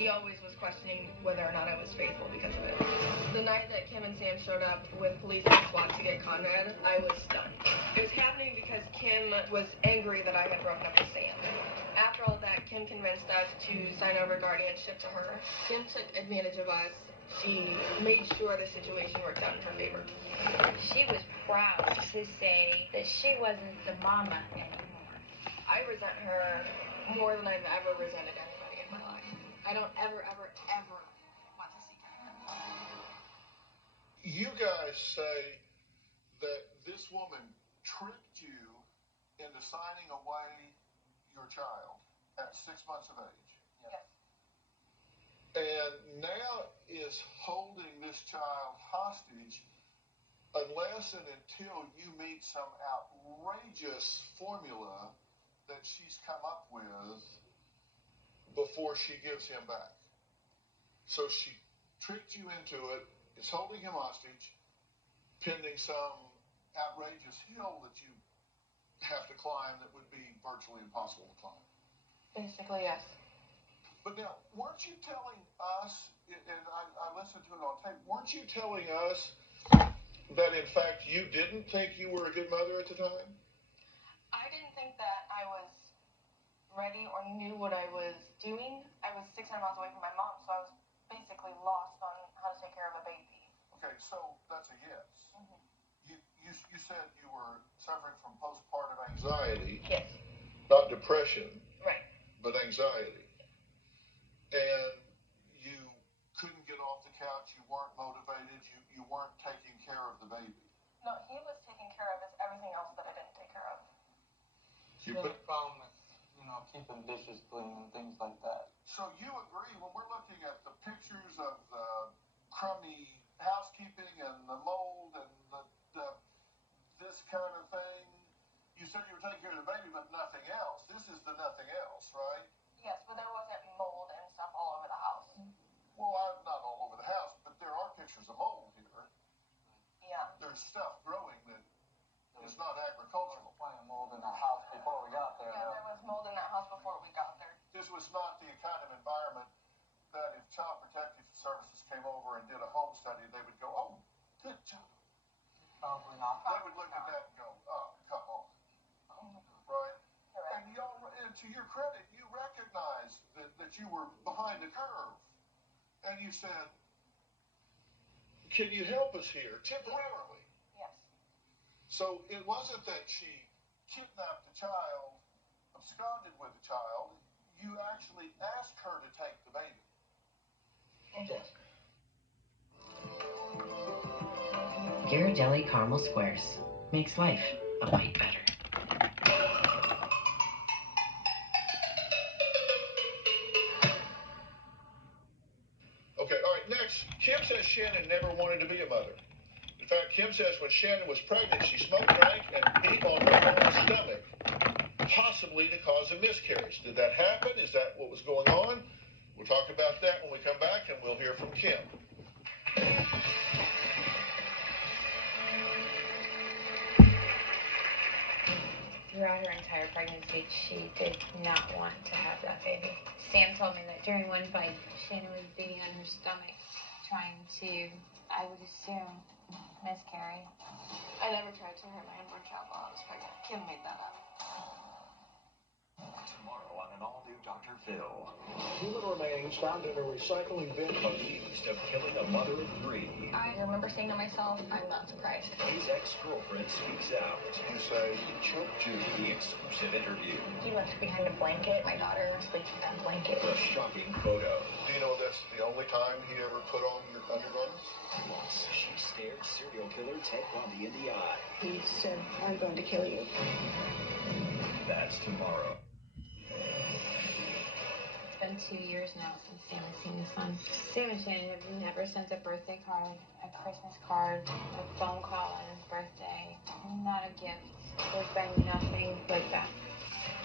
He always was questioning whether or not I was faithful because of it. The night that Kim and Sam showed up with police and SWAT to get Conrad, I was stunned. It was happening because Kim was angry that I had broken up with Sam. After all that, Kim convinced us to sign over guardianship to her. Kim took advantage of us. She made sure the situation worked out in her favor. She was proud to say that she wasn't the mama anymore. I resent her more than I've ever resented anybody in my life. I don't ever want to see her. You guys say that this woman tricked you into signing away your child at 6 months of age. Yes. And now is holding this child hostage unless and until you meet some outrageous formula that she's come up with before she gives him back. So she tricked you into it, is holding him hostage, pending some outrageous hill that you have to climb that would be virtually impossible to climb. Basically, yes. But now, weren't you telling us, and I listened to it on tape, weren't you telling us that in fact you didn't think you were a good mother at the time? I didn't think that I was ready or knew what I was doing. I was 600 miles away from my mom, so I was basically lost on how to take care of a baby. Okay, so that's a yes. Mm-hmm. You said you were suffering from postpartum anxiety. Yes. Not depression. Right. But anxiety. And you couldn't get off the couch, you weren't motivated, you weren't taking care of the baby. No, he was taking care of everything else that I didn't take care of. She had a problem with, keeping dishes clean and things like that. So you agree, when we're looking at the pictures of the crummy housekeeping and the mold and this kind of thing, you said you were taking care of the baby, but nothing else. This is the nothing else, right? Yes, but there wasn't mold and stuff all over the house. Well, not all over the house, but there are pictures of mold here. Yeah. There's stuff growing that is not agricultural. Plant mold in the house before we got there. Yeah, there was mold in that house before we got there. This was not the kind of environment that if Child Protective Services came over and did a home study, they would go, oh, good job. Probably not. They would look at that and go, oh, come on. Right? Correct. And to your credit, you recognized that you were behind the curve. And you said, can you help us here temporarily? Yes. So it wasn't that she kidnapped the child, absconded with the child. You actually asked her to take the baby. Yes. Ghirardelli Caramel Squares makes life a bite better. Okay, all right, next. Kim says Shannon never wanted to be a mother. In fact, Kim says when Shannon was pregnant, she smoked, drank, and beat on her own stomach, possibly to cause a miscarriage. Did that happen? Is that what was going on? We'll talk about that when we come back, and we'll hear from Kim. Throughout her entire pregnancy, she did not want to have that baby. Sam told me that during one fight, Shannon was beating on her stomach, trying to, I would assume, miscarry. I never tried to hurt my unborn child while I was pregnant. Kim made that up. Tomorrow on an all-new Dr. Phil. Human remains found in a recycling bin. Accused of killing a mother of three. I remember saying to myself, I'm not surprised. His ex-girlfriend speaks out. You say, He choked you. The exclusive interview. He left behind a blanket. My daughter sleeps in that blanket. A shocking photo. do you know that's the only time he ever put on your undergarments? Plus, she stared serial killer Ted Bundy in the eye. He said, I'm going to kill you. That's tomorrow. It's been 2 years now since Sam has seen his son. Sam and Shannon have never sent a birthday card, a Christmas card, a phone call on his birthday, not a gift. There's been nothing like that.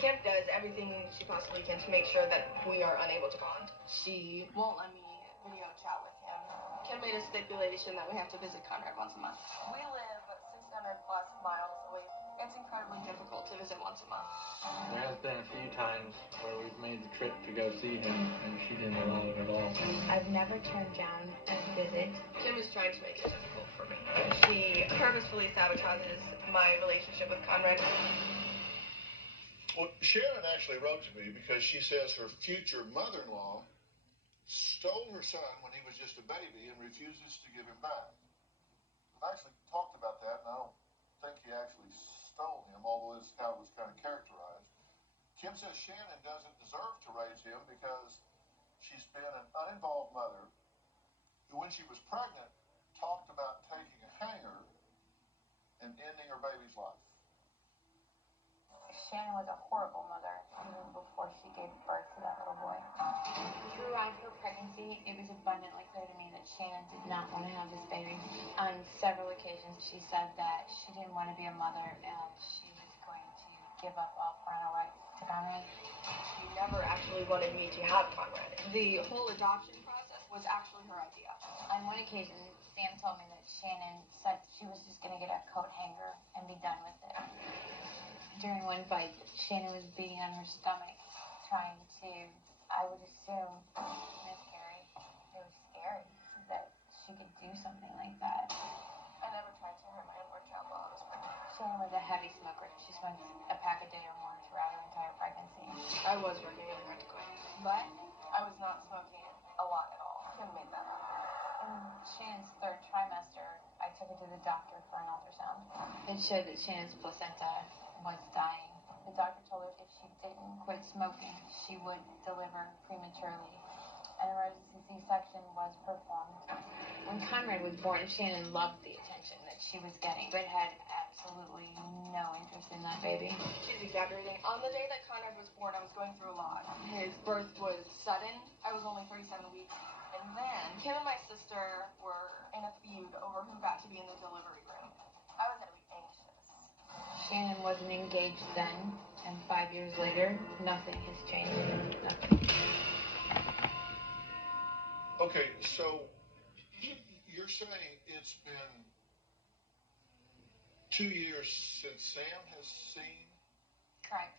Kim does everything she possibly can to make sure that we are unable to bond. She won't let me video chat with him. Kim made a stipulation that we have to visit Conrad once a month. We live 600 plus miles away. It's incredibly difficult to visit once a month. There has been a few times where we've made the trip to go see him, and she didn't allow it at all. never turned down a visit. Kim is trying to make it difficult for me. She purposefully sabotages my relationship with Conrad. Well, Shannon actually wrote to me because she says her future mother-in-law stole her son when he was just a baby and refuses to give him back. We've actually talked about that, and I don't think he actually stole him, although that's how it was kind of characterized. Kim says Shannon doesn't deserve to raise him because she's been an uninvolved mother who, when she was pregnant, talked about taking a hanger and ending her baby's life. Shannon was a horrible mother even before she gave birth to that little boy. Throughout her pregnancy, it was abundantly clear to me that Shannon did not want to have this baby. On several occasions, she said that she didn't want to be a mother and she was going to give up all parental rights to Conrad. She never actually wanted me to have Conrad. The whole adoption process was actually her idea. On one occasion, Sam told me that Shannon said she was just going to get a coat hanger and be done with it. During one fight, Shannon was beating on her stomach, trying to, I would assume, miscarry. It was scary that she could do something like that. I never tried to hurt my unborn child while I was pregnant. Shannon was a heavy smoker. She smoked a pack a day or more throughout her entire pregnancy. I was working really hard to quit. But I was not smoking a lot at all. Kim made that happen. In Shannon's third trimester, I took her to the doctor for an ultrasound. It showed that Shannon's placenta was dying. The doctor told her if she didn't quit smoking, she would deliver prematurely. An emergency C-section was performed. When Conrad was born, Shannon loved the attention that she was getting, but had absolutely no interest in that baby. She's exaggerating. On the day that Conrad was born, I was going through a lot. His birth was sudden. I was only 37 weeks. And then Kim and my sister were in a feud over who got to be in the delivery room. I was really anxious. Shannon wasn't engaged then, and 5 years later, nothing has changed. Nothing. Okay, so you're saying it's been 2 years since Sam has seen Correct.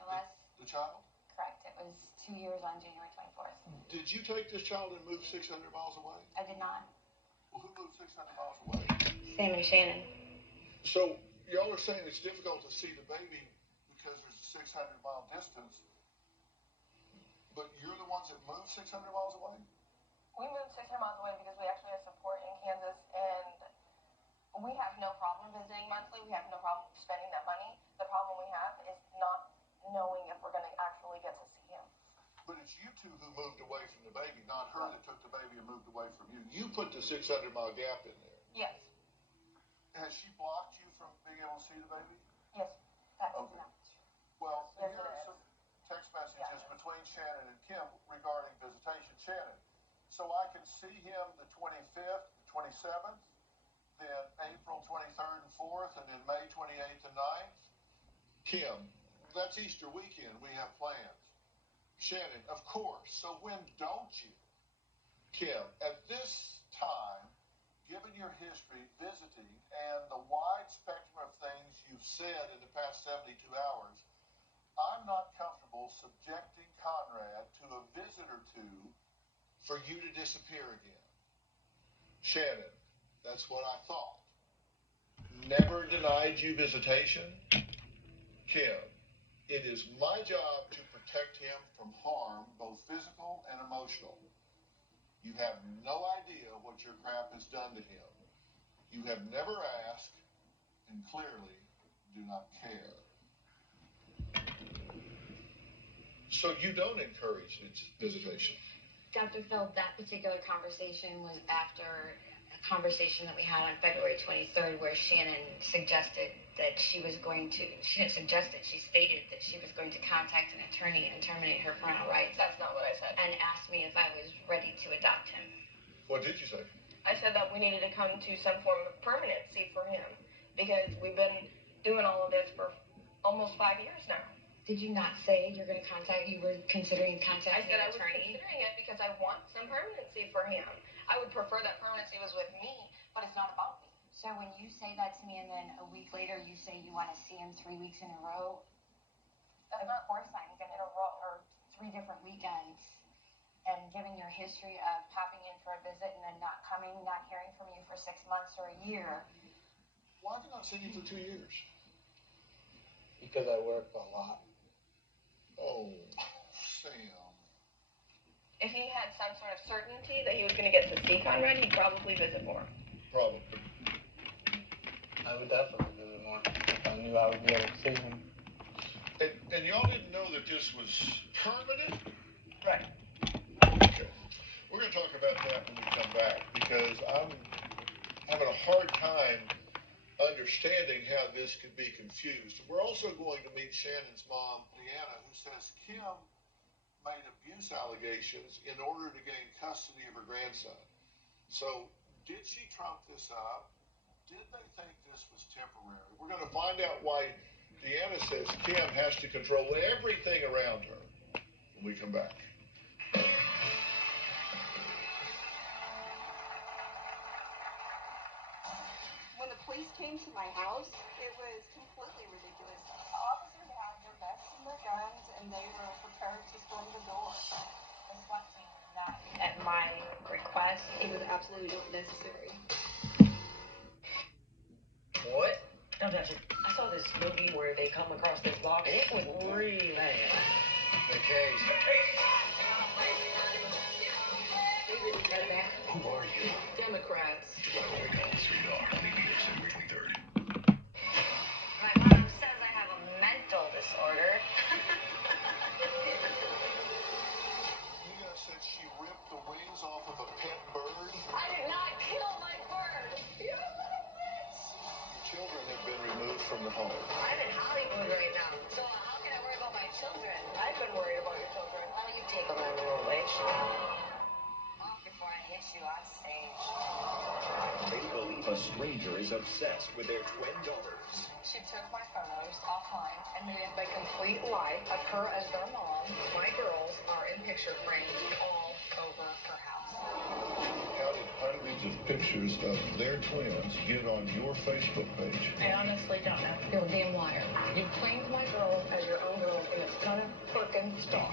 the child? Correct. It was 2 years on January 24th. Did you take this child and move 600 miles away? I did not. Well, who moved 600 miles away? Sam and Shannon. So y'all are saying it's difficult to see the baby because there's a 600-mile distance, but you're the ones that moved 600 miles away? We moved 600 miles away because we actually have support in Kansas, and we have no problem visiting monthly. We have no problem spending that money. The problem we have is not knowing if we're going to actually get to see him. But it's you two who moved away from the baby, not her that took the baby and moved away from you. You put the 600-mile gap in there. Yes. Has she blocked you from being able to see the baby? Yes. That's Okay. not true. Well, Yes, here it are is. some text messages between Shannon and Kim regarding visitation. Shannon, so I can see him the 25th, the 27th, then April 23rd and 4th, and then May 28th and 9th. Kim, that's Easter weekend. We have plans. Shannon, of course. So when don't you? Kim, at this time, given your history visiting and the wide spectrum of things you've said in the past 72 hours, I'm not comfortable subjecting Conrad to a visit or two for you to disappear again. Shannon, that's what I thought. Never denied you visitation. Kim, it is my job to protect him from harm, both physical and emotional. You have no idea what your crap has done to him. You have never asked and clearly do not care. So you don't encourage its visitation. Dr. Phil, that particular conversation was after a conversation that we had on February 23rd where Shannon suggested that she stated that she was going to contact an attorney and terminate her parental rights. That's not what I said. And asked me if I was ready to adopt him. What did you say? I said that we needed to come to some form of permanency for him because we've been doing all of this for almost 5 years now. Did you not say you were considering I contacting said an I was attorney? considering it because I want some permanency for him. I would prefer that permanency was with me, but it's not about me. So when you say that to me and then a week later you say you want to see him 3 weeks in a row, That's of not course I'm going to roll, or 3 different weekends. and giving your history of popping in for a visit and then not coming, not hearing from you for 6 months or a year. Why did I see you for 2 years? Because I work a lot. Oh, Sam. If he had some sort of certainty that he was going to get to see Conrad, he'd probably visit more. Probably. I would definitely visit more if I knew I would be able to see him. And y'all didn't know that this was permanent? Right. Okay. We're going to talk about that when we come back, because I'm having a hard time understanding how this could be confused. We're also going to meet Shannon's mom, Deanna, who says Kim made abuse allegations in order to gain custody of her grandson. So, did she trump this up? Did they think this was temporary? We're going to find out why Deanna says Kim has to control everything around her when we come back. When the police came to my house, it was completely ridiculous. Officers had their vests and their guns, and they were prepared to storm the door. The SWAT team was not at my request. It was absolutely not necessary. What? Don't touch it. I saw this movie where they come across this box, and it was really bad. The case. Who are you? Democrats. Welcome to Collins Radar. Only Peter said weekly third. My mom says I have a mental disorder. Tia said she ripped the wings off of a pet bird. I did not kill my bird. You're a little bitch. Children have been removed from the home. I'm in Hollywood right now, so how can I worry about my children? I've been worried about your children. Why don't you take them on the road, witch? Off before I hit you on stage. They believe a stranger is obsessed with their twin daughters. She took my photos offline and made my complete life of her as their mom. My girls are in picture frames all over her house. How did hundreds of pictures of their twins get on your Facebook page? I honestly don't know. You're a damn liar. You claimed my girls as your own girls, and it's gonna frickin' stop.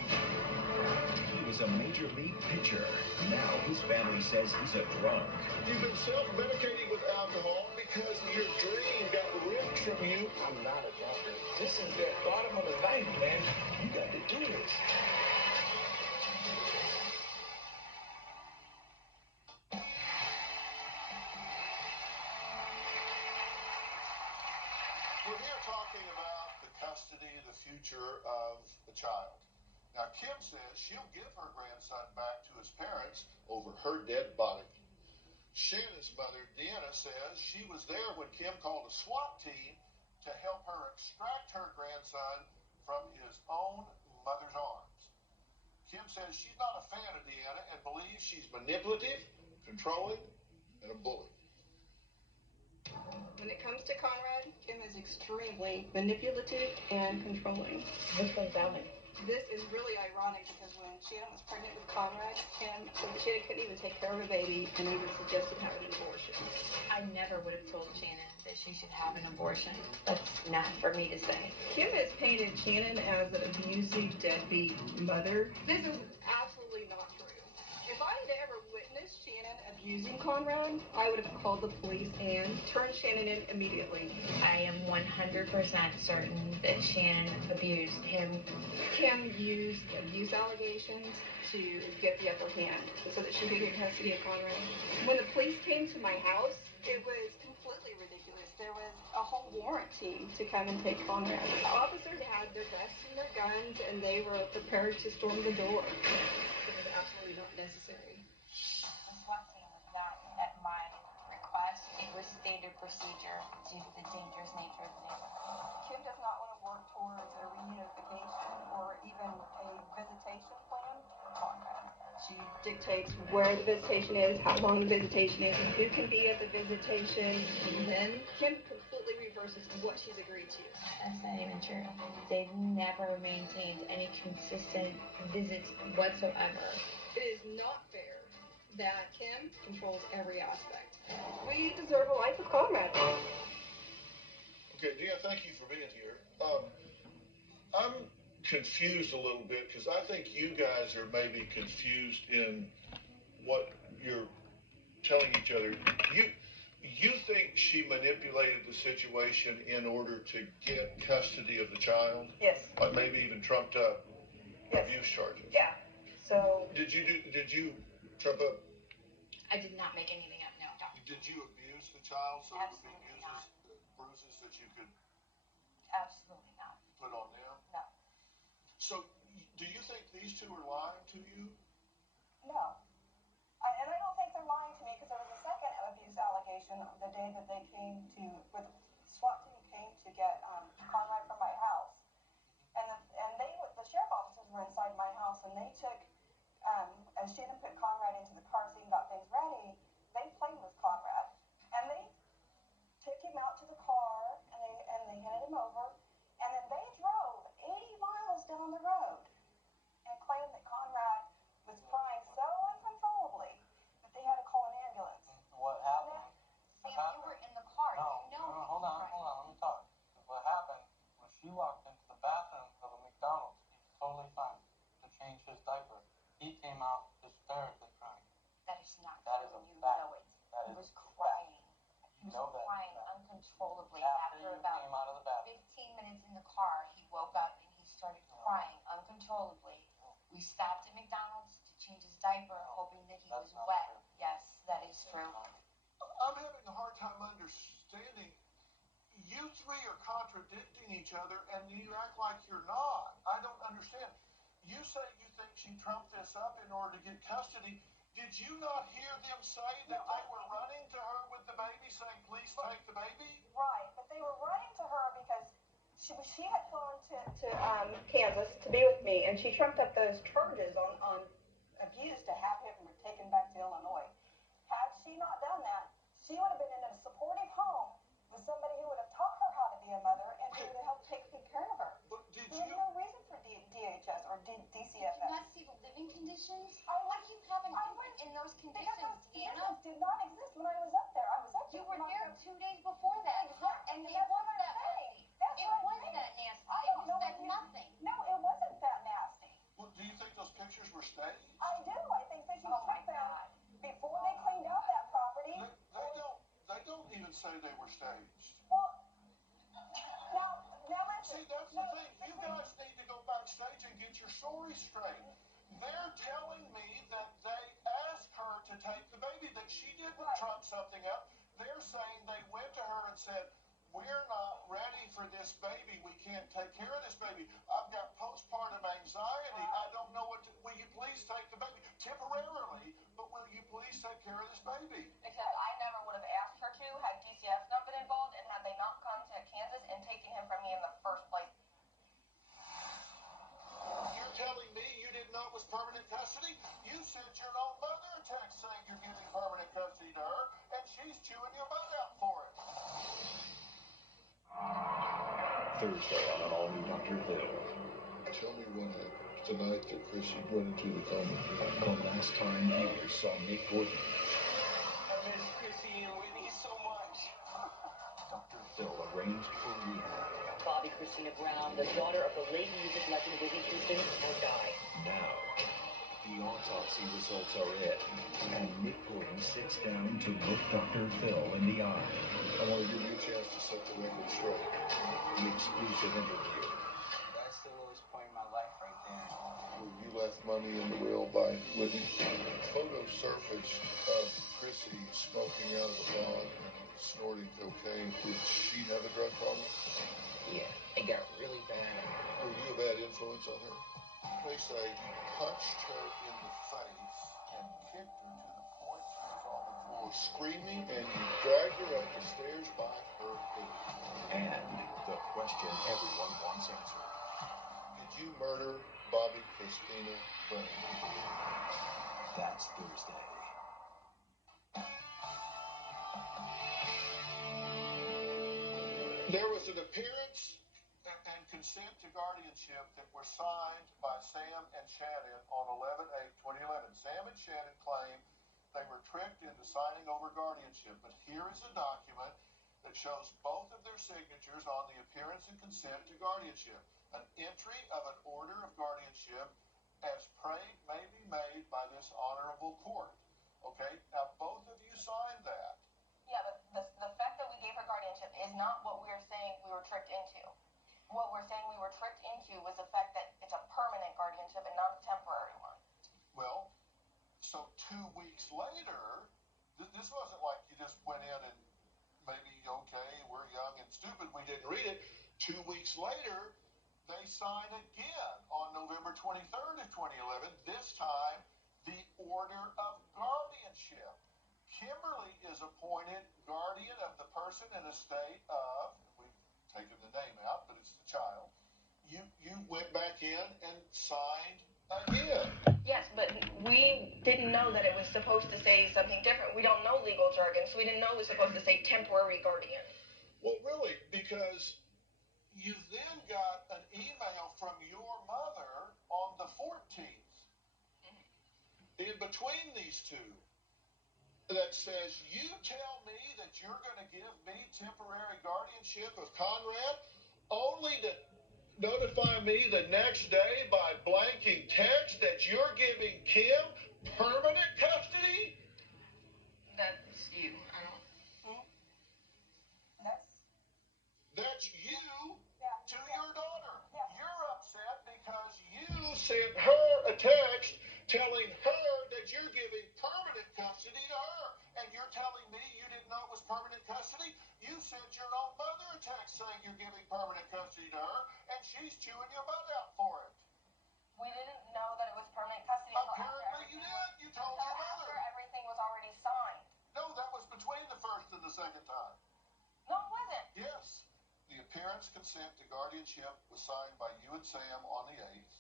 He was a major league pitcher. Now his family says he's a drunk. You've been self-medicating with alcohol because your dream got ripped from you. I'm not a doctor. This is the bottom of the ninth, man. You got to do this. We're here talking about the custody, the future of the child. Now, Kim says she'll give her grandson back to his parents over her dead body. Shannon's mother, Deanna, says she was there when Kim called a SWAT team to help her extract her grandson from his own mother's arms. Kim says she's not a fan of Deanna and believes she's manipulative, controlling, and a bully. When it comes to Conrad, Kim is extremely manipulative and controlling. Which one's Alvin? This is really ironic because when Shannon was pregnant with Conrad, Shannon couldn't even take care of a baby and even suggested having an abortion. I never would have told Shannon that she should have an abortion. That's not for me to say. Kim has painted Shannon as an abusive, deadbeat mother. This is absolutely not true. If I had ever witnessed Shannon abusing Conrad, I would have called the police and turned Shannon in immediately. I am 100% certain that Shannon abused him. Kim used abuse allegations to get the upper hand so that she could get custody of Conrad. When the police came to my house, it was completely ridiculous. There was a whole warrant team to come and take Conrad. Officers had their vests and their guns, and they were prepared to storm the door. It was absolutely not necessary. The SWAT team was not at my request. It was standard procedure due to the dangerous nature of the neighborhood. Kim does not want to work towards a reunification or even a visitation plan for Conrad. She dictates where the visitation is, how long the visitation is, and who can be at the visitation. And then Kim completely reverses what she's agreed to. That's not even true. They've never maintained any consistent visits whatsoever. It is not fair that Kim controls every aspect. We deserve a life with Conrad. Okay, Deanna, thank you for being here. I'm confused a little bit because I think you guys are maybe confused in what you're telling each other. You think she manipulated the situation in order to get custody of the child? Yes. Like maybe even trumped up Yes. abuse charges? Yeah. So. Did you trump up? I did not make anything up, no. Did you abuse the child so there would be Absolutely not. bruises that you could Absolutely not. put on them? No. So do you think these two are lying to you? No. And I don't think they're lying to me because there was a second abuse allegation the day that they came to, with SWAT team came to get Conrad from my house. And the sheriff officers were inside my house and they took, as Shannon put Conrad into the car seat and got things ready, they played with Conrad. And they took him out to the car and they handed him over. And then they drove 80 miles down the road and claimed that Conrad was crying so uncontrollably that they had to call an ambulance. What happened? Sam, you were in the car. No, You know he hold was on, crying. let me talk. What happened was she walked into the bathroom of a McDonald's. He's totally fine to change his diaper. He came out hysterically crying. That is not That is true. a You fact. know it. That He is was a crying. He You was know that. crying uncontrollably After after you about came out of the bathroom. 15 minutes in the car. He woke up and he started crying uncontrollably. We stopped at McDonald's to change his diaper, hoping that he was That's not wet. true. Yes, that is true. I'm having a hard time understanding. You three are contradicting each other, and you act like you're not. I don't understand. You say you think she trumped this up in order to get custody. Did you not hear them say that they were running to her with the baby, saying, "Please take the baby"? Right, but they were running to her because she had flown to Kansas to be with me, and she trumped up those charges on abuse to have him taken back to Illinois. Had she not done that, she would have been in a supportive home with somebody who would have taught her how to be a mother and who would have helped take good care of her. But did There's you? no reason for DHS or Did you DCFS. not see the living conditions? I Why do you have an I infant in those Because conditions, those Deanna? conditions did not exist when I was up there. I was up there. You were not there there. 2 days before that. Exactly, And and it that's was what I'm that saying. messy. That's It what I'm was saying. that nasty. I And don't you know said what nothing. No, it wasn't that nasty. Well, do you think those pictures were staged? I do. I think that she Oh my took them God. before they cleaned out that property. They don't even say they were staged. Well, now listen. See, that's the thing. You guys need to go backstage and get your story straight. They're telling me that they asked her to take the baby, that she didn't trump something up. They're saying they went to her and said, "We're not ready for this baby. We can't take care of this baby. I've got postpartum anxiety. I don't know what to, will you please take the baby? Temporarily, but will you please take care of this baby?" Because I never would have asked her to had DCF not been involved and had they not come to Kansas and taken him from me in the first place. You're telling me you didn't know it was permanent custody? You sent your own mother a text saying you're giving permanent custody to her, and she's chewing your butt out for it. Thursday on an all-new Dr. Phil. Tell me what happened tonight that Chrissy went into the coma. The last time viewers saw Nick Gordon, I miss Chrissy and Whitney so much. Dr. Phil arranged for rehab. Bobby Christina Brown, the daughter of the late music legend Whitney Houston, has died. Now, the autopsy results are in, and Nick Gordon sits down to look Dr. Phil in the eye. I want to give you a chance to set the record straight. The exclusive interview. That's the lowest point in my life right there. Where you left money in the will by Whitney. Photos surfaced of Chrissy smoking out of a bong and snorting cocaine. Did she have a drug problem? Yeah, it got really bad. Were you a bad influence on her? They say you punched her in the face and kicked her to the point she was on the floor screaming, and you dragged her up the stairs by her hair. And the question everyone wants answered. Did you murder Bobby Christina Brown? That's Thursday. There was an appearance and consent to guardianship that were signed by Sam and Shannon on 11/8/2011. Sam and Shannon claim they were tricked into signing over guardianship, but here is a document that shows both of their signatures on the appearance and consent to guardianship. an entry of an order of guardianship as prayed may be made by this honorable court. Okay, now both of you signed that. Yeah, but the fact that we gave her guardianship is not what we're saying we were tricked into. What we're saying we were tricked into was the fact that it's a permanent guardianship and not a temporary one. Well, so 2 weeks later, this wasn't like you just went in and maybe, okay, we're young and stupid, we didn't read it. 2 weeks later, they sign again on November 23rd of 2011, this time the order of guardianship. Kimberly is appointed guardian of the person in a state of, we've taken the name out, but it's the child. You went back in and signed again. Yes, but we didn't know that it was supposed to say something different. We don't know legal jargon, so we didn't know it was supposed to say temporary guardian. Well, really, because you then got an email from your mother on the 14th, in between these two, that says, you tell me that you're going to give me temporary guardianship of Conrad, only to notify me the next day by blanking text that you're giving Kim permanent custody? That's you. I don't. That's you to your daughter. Yeah. You're upset because you sent her a text telling her that you're giving permanent custody to her. And you're telling me you didn't know it was permanent custody? You sent your own mother a text saying you're giving permanent custody to her, and she's chewing your butt out for it. We didn't know that it was permanent custody until Apparently you did. You told your mother. after everything was already signed. No, that was between the first and the second time. No, it wasn't. Yes. The appearance consent to guardianship was signed by you and Sam on the 8th.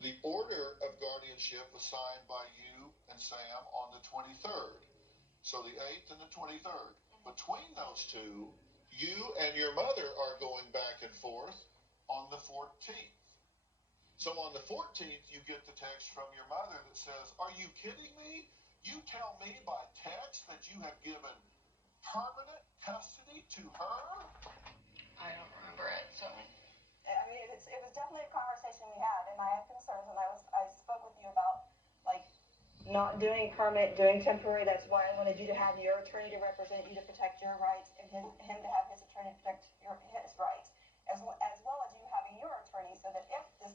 The order of guardianship was signed by you and Sam on the 23rd. So the 8th and the 23rd. Between those two, you and your mother are going back and forth on the 14th. So on the 14th, you get the text from your mother that says, are you kidding me? You tell me by text that you have given permanent custody to her? I don't remember it, so. I mean, it was definitely a conversation we had, and I had concerns, and I spoke with you about, like, not doing permanent, doing temporary. That's why I wanted you to have your attorney to represent you to protect your rights, and him to have his attorney to protect his rights, as well as you having your attorney, so that if this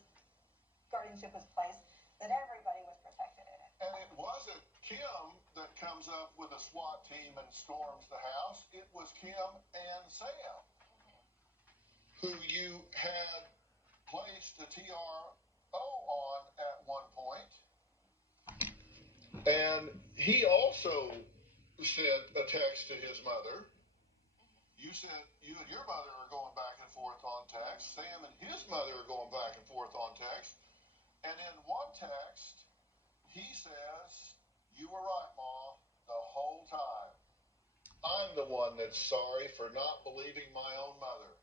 guardianship was placed, that everybody was protected in it. And it wasn't Kim that comes up with a SWAT team and storms the house. It was Kim and Sam, who you had placed the TRO on at one point. And he also sent a text to his mother. You said you and your mother are going back and forth on text. Sam and his mother are going back and forth on text. And in one text, he says, you were right, Ma, the whole time. I'm the one that's sorry for not believing my own mother.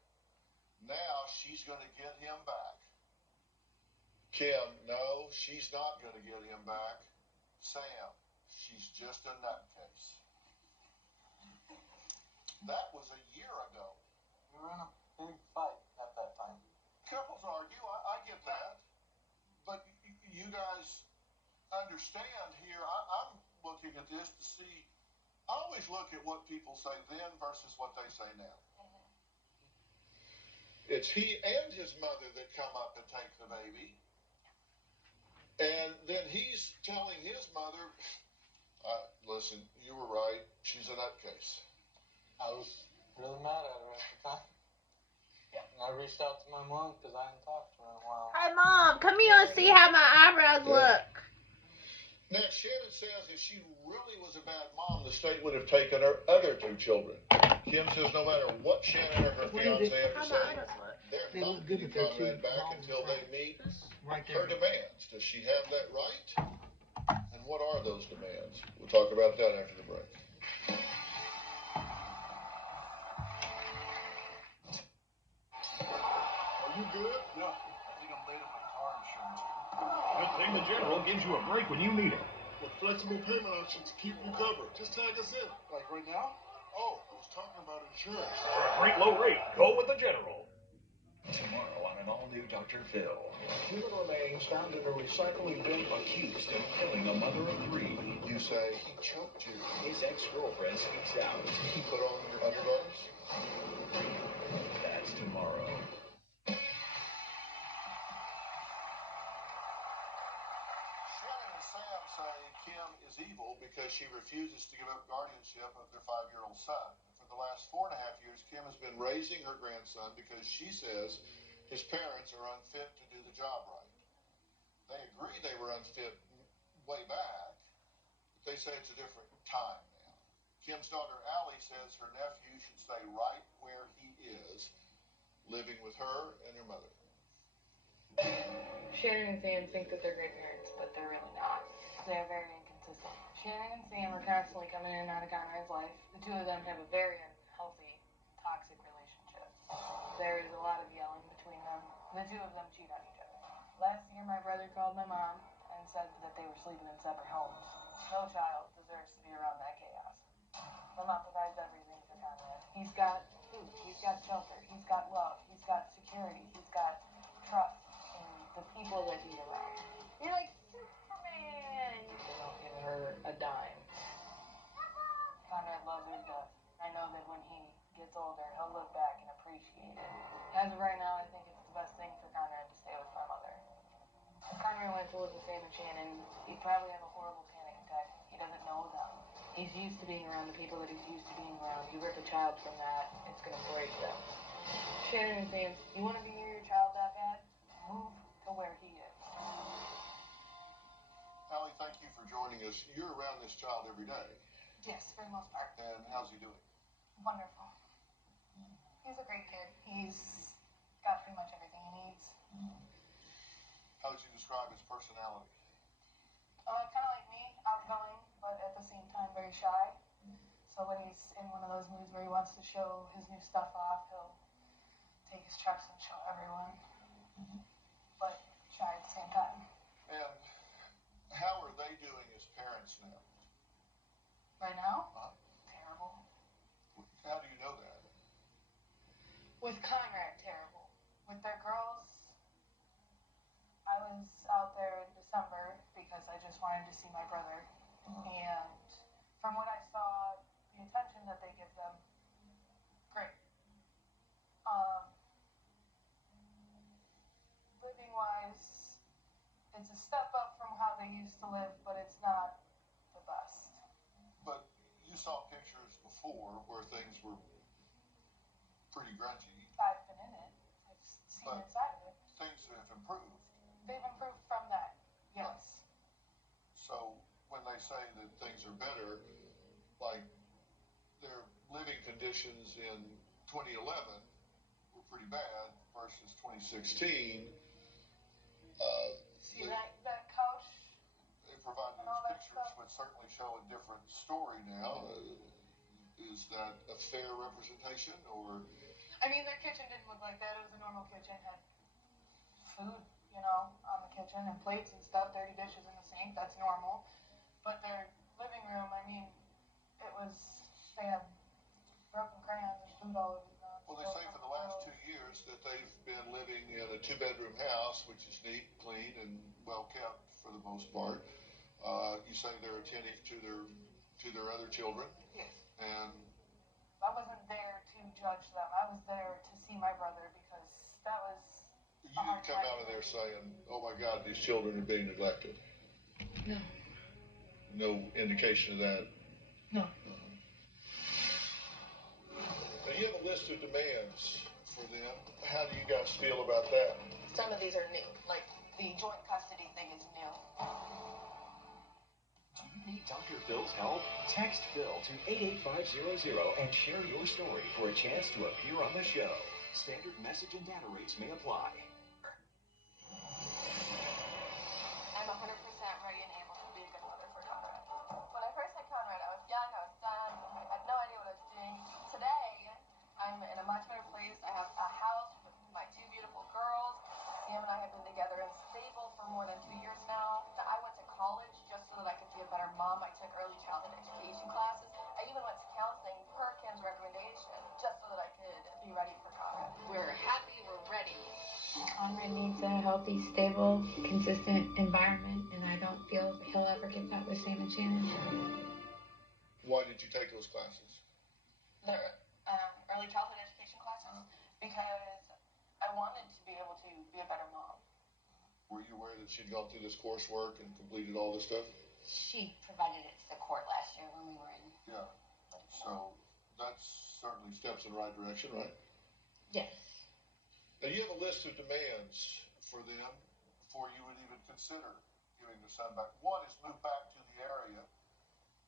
Now she's going to get him back. Kim, no, she's not going to get him back. Sam, she's just a nutcase. That was a year ago. We were in a big fight at that time. Couples argue, I get that. But you guys understand here, I'm looking at this to see, I always look at what people say then versus what they say now. It's he and his mother that come up and take the baby. And then he's telling his mother, listen, you were right, she's a nutcase. I was really mad at her at the time. And I reached out to my mom because I hadn't talked to her in a while. Hey, Mom, come here and see how my eyebrows look. Now, Shannon says if she really was a bad mom, the state would have taken her other two children. Kim says no matter what Shannon or her fiance have to say, they're not getting Conrad back until they meet her demands. Does she have that right? And what are those demands? We'll talk about that after the break. Are you good? No, I think I'm late on my car insurance. Good thing the General gives you a break when you need it. With flexible payment options to keep you covered. Just tag us in. Like right now? Oh, I was talking about insurance. For a great low rate, go with the General. Tomorrow on an all-new Dr. Phil. Human remains found in a recycling bin. Accused of killing a mother of 3. You say he choked you. His ex-girlfriend speaks out. He put on your undergarments. That's tomorrow. Shannon and Sam say Kim is evil because she refuses to give up guardianship of their 5-year-old son. For the last 4.5 years, Kim has been raising her grandson because she says his parents are unfit to do the job right. They agree they were unfit way back, but they say it's a different time now. Kim's daughter Allie says her nephew should stay right where he is, living with her and her mother. Shannon and Sam think that they're great parents, but they're really not. They're very inconsistent. Shannon and Sam are constantly coming in and out of Conrad's life. The two of them have a very unhealthy, toxic relationship. There is a lot of yelling between them. The two of them cheat on each other. Last year, my brother called my mom and said that they were sleeping in separate homes. No child deserves to be around that chaos. My mom provides everything for Conrad. He's got food, he's got shelter, he's got love, he's got security, he's got trust in the people that he's around. You're like Superman. They don't give her a dime. Conrad loves her to death. I know that when he gets older, he'll look back and appreciate it. As of right now, I think it's the best thing for Conrad to stay with my mother. If Conrad went to live with Sam and Shannon, he'd probably have a horrible panic attack. He doesn't know them. He's used to being around the people that he's used to being around. You rip a child from that, it's going to break them. Shannon and Sam, you want to be near your child that bad? Move to where he is. Allie, thank you for joining us. You're around this child every day. Yes, for the most part. And how's he doing? Wonderful. He's a great kid. He's got pretty much everything he needs. How would you describe his personality? Kind of like me, outgoing, but at the same time very shy. So when he's in one of those moods where he wants to show his new stuff off, he'll take his trucks and show everyone. But shy at the same time. And how are they doing as parents now? Right now? Terrible. How do you know that? With Conrad, terrible. With their girls, I was out there in December because I just wanted to see my brother. And from what I saw, the attention that they give them, great. Living-wise, it's a step up from how they used to live, but it's not the best. But you saw pictures before where things were pretty grungy. I've been in it. I've seen But inside of it. things have improved. They've improved from that, yes. So when they say that things are better, like their living conditions in 2011 were pretty bad versus 2016. See that couch? They provided And all those that pictures stuff. would certainly show a different story now. Is that a fair representation, or? I mean, their kitchen didn't look like that. It was a normal kitchen. Had food, on the kitchen and plates and stuff, dirty dishes in the sink. That's normal. But their living room, I mean, they had broken crayons and food all over the ground. Well, they say for the last 2 years that they've been living in a 2-bedroom house, which is neat, clean, and well kept for the most part. You say they're attentive to their other children. Yes. And I wasn't there to judge them. I was there to see my brother because that was. you didn't come out of there saying, "Oh my God, these children are being neglected." No. No indication of that. No. Now you have a list of demands for them. How do you guys feel about that? Some of these are new. Like, the joint custody thing is new. Do you need Dr. Phil's help? Text Phil to 88500 and share your story for a chance to appear on the show. Standard message and data rates may apply. I'm 100% ready and able to be a good mother for Conrad. When I first met Conrad, I was young, I was dumb, I had no idea what I was doing. Today, I'm in a much better place. I have a house with my 2 beautiful girls. Sam and I have been together and stable for more than 2 years now. I went to college just so that I could be a better mom. I took early childhood education classes. I even went to counseling per Kim's recommendation just so that I could be ready for Conrad. We're happy, we're ready, healthy, stable, consistent environment, and I don't feel he'll ever get that with Sam and Shannon. Why did you take those classes? The early childhood education classes, because I wanted to be able to be a better mom. Were you aware that she'd gone through this coursework and completed all this stuff? She provided it to the court last year when we were in. Yeah. So that's certainly steps in the right direction, right? Yes. Now you have a list of demands for them before you would even consider giving the son back. One is move back to the area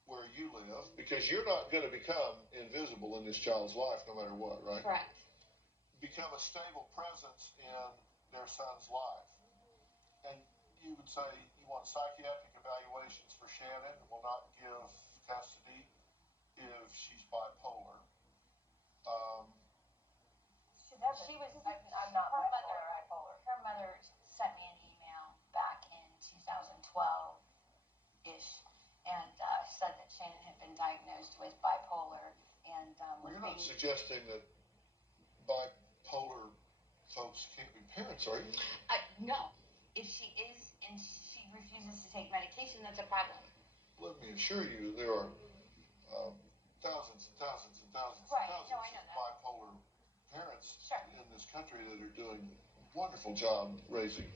where you live, because you're not going to become invisible in this child's life no matter what, right? Correct. Become a stable presence in their son's life. And you would say you want psychiatric evaluations for Shannon, will not give custody if she's bipolar. I'm not bipolar. Her mother sent me an email back in 2012-ish and said that Shannon had been diagnosed with bipolar and Well, you're not suggesting that bipolar folks can't be parents, are you? No. If she is and she refuses to take medication, that's a problem. Let me assure you, there are thousands and thousands and thousands and thousands of bipolar parents in this country that are doing a wonderful job raising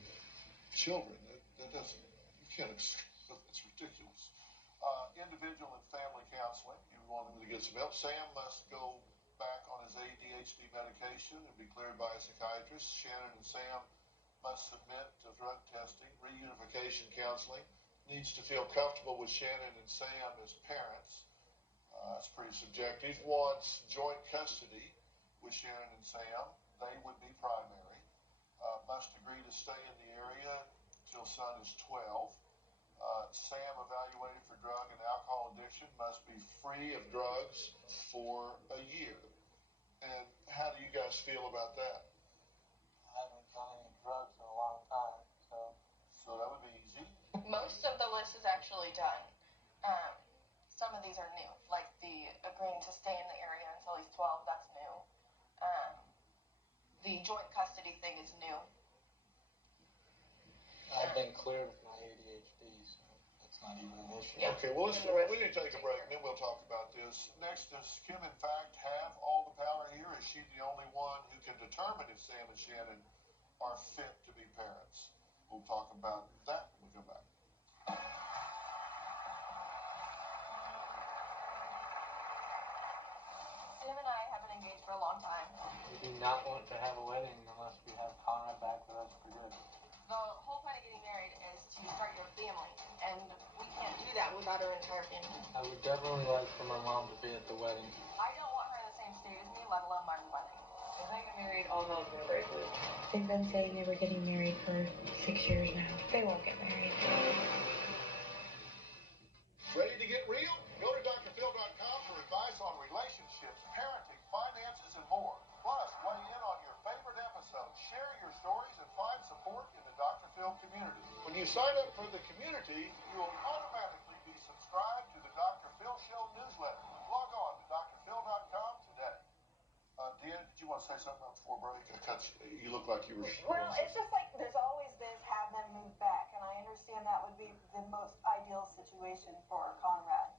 children. That doesn't, you can't, that's ridiculous. Individual and family counseling, you want them to get some help. Sam must go back on his ADHD medication and be cleared by a psychiatrist. Shannon and Sam must submit to drug testing. Reunification counseling. Needs to feel comfortable with Shannon and Sam as parents. That's pretty subjective. Wants joint custody with Shannon and Sam. They would be primary. Must agree to stay in the area till son is 12. Sam evaluated for drug and alcohol addiction, must be free of drugs for a year. And how do you guys feel about that? I haven't done any drugs in a long time, so that would be easy. Most of the list is actually done. Some of these are new, like the agreeing to stay in the area until he's 12, that's new. The joint custody thing is new. I've been cleared of my ADHD, so that's not even an issue. Yeah. Okay, well, we need to take a break, and then we'll talk about this. Next, does Kim, in fact, have all the power here? Is she the only one who can determine if Sam and Shannon are fit to be parents? We'll talk about that when we come back. Sam and I have been engaged for a long time. We do not want to have a wedding unless we have Conrad back with us for good. The whole point of getting married is to start your family, and we can't do that without our entire family. I would definitely like for my mom to be at the wedding. I don't want her in the same state as me, let alone my wedding. If they get married, all hell's gonna break loose. They've been saying they were getting married for 6 years now. They won't get married. Ready to get real? Go to drphil.com for advice on relationships, parenting, finances, and more. Plus, weigh in on your favorite episodes. Share your stories and find support in the Dr. Phil community. When you sign up for the community, you will automatically be subscribed to the Dr. Phil Show newsletter. Log on to drphil.com today. Deanna, did you want to say something before break? You look like you were... Well, it's just like there's always this have them move back, and I understand that would be the most ideal situation for Conrad.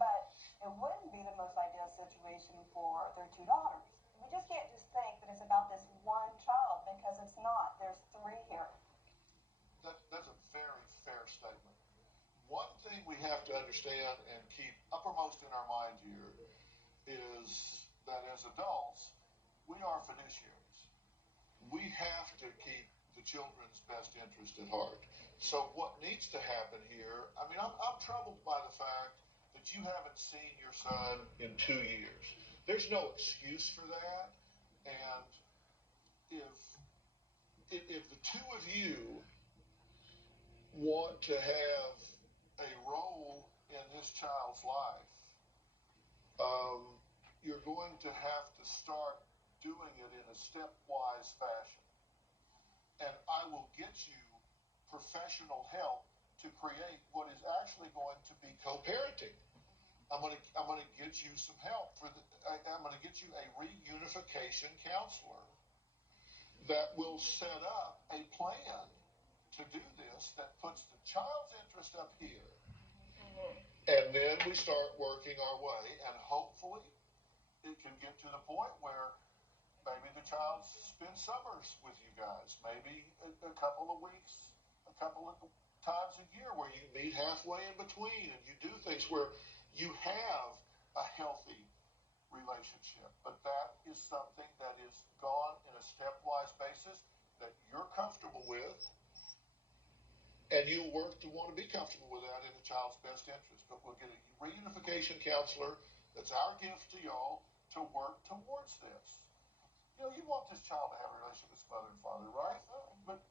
But it wouldn't be the most ideal situation for their two daughters. We just can't just think that it's about this one child, because it's not. There's three here. That's a very fair statement. One thing we have to understand and keep uppermost in our mind here is that as adults, we are fiduciaries. We have to keep the children's best interest at heart. So what needs to happen here, I mean, I'm troubled by the fact that you haven't seen your son in 2 years. There's no excuse for that. And if the two of you want to have a role in this child's life, you're going to have to start doing it in a stepwise fashion. And I will get you professional help to create what is actually going to be co-parenting. I'm going to get you some help I'm going to get you a reunification counselor that will set up a plan to do this that puts the child's interest up here. And then we start working our way, and hopefully it can get to the point where maybe the child spends summers with you guys, maybe a couple of weeks, a couple of times a year where you meet halfway in between and you do things where you have a healthy relationship. But that is something that is gone in a stepwise basis that you're comfortable with, and you'll work to want to be comfortable with that in the child's best interest. But we'll get a reunification counselor, that's our gift to y'all, to work towards this. You know, you want this child to have a relationship with his mother and father, right? But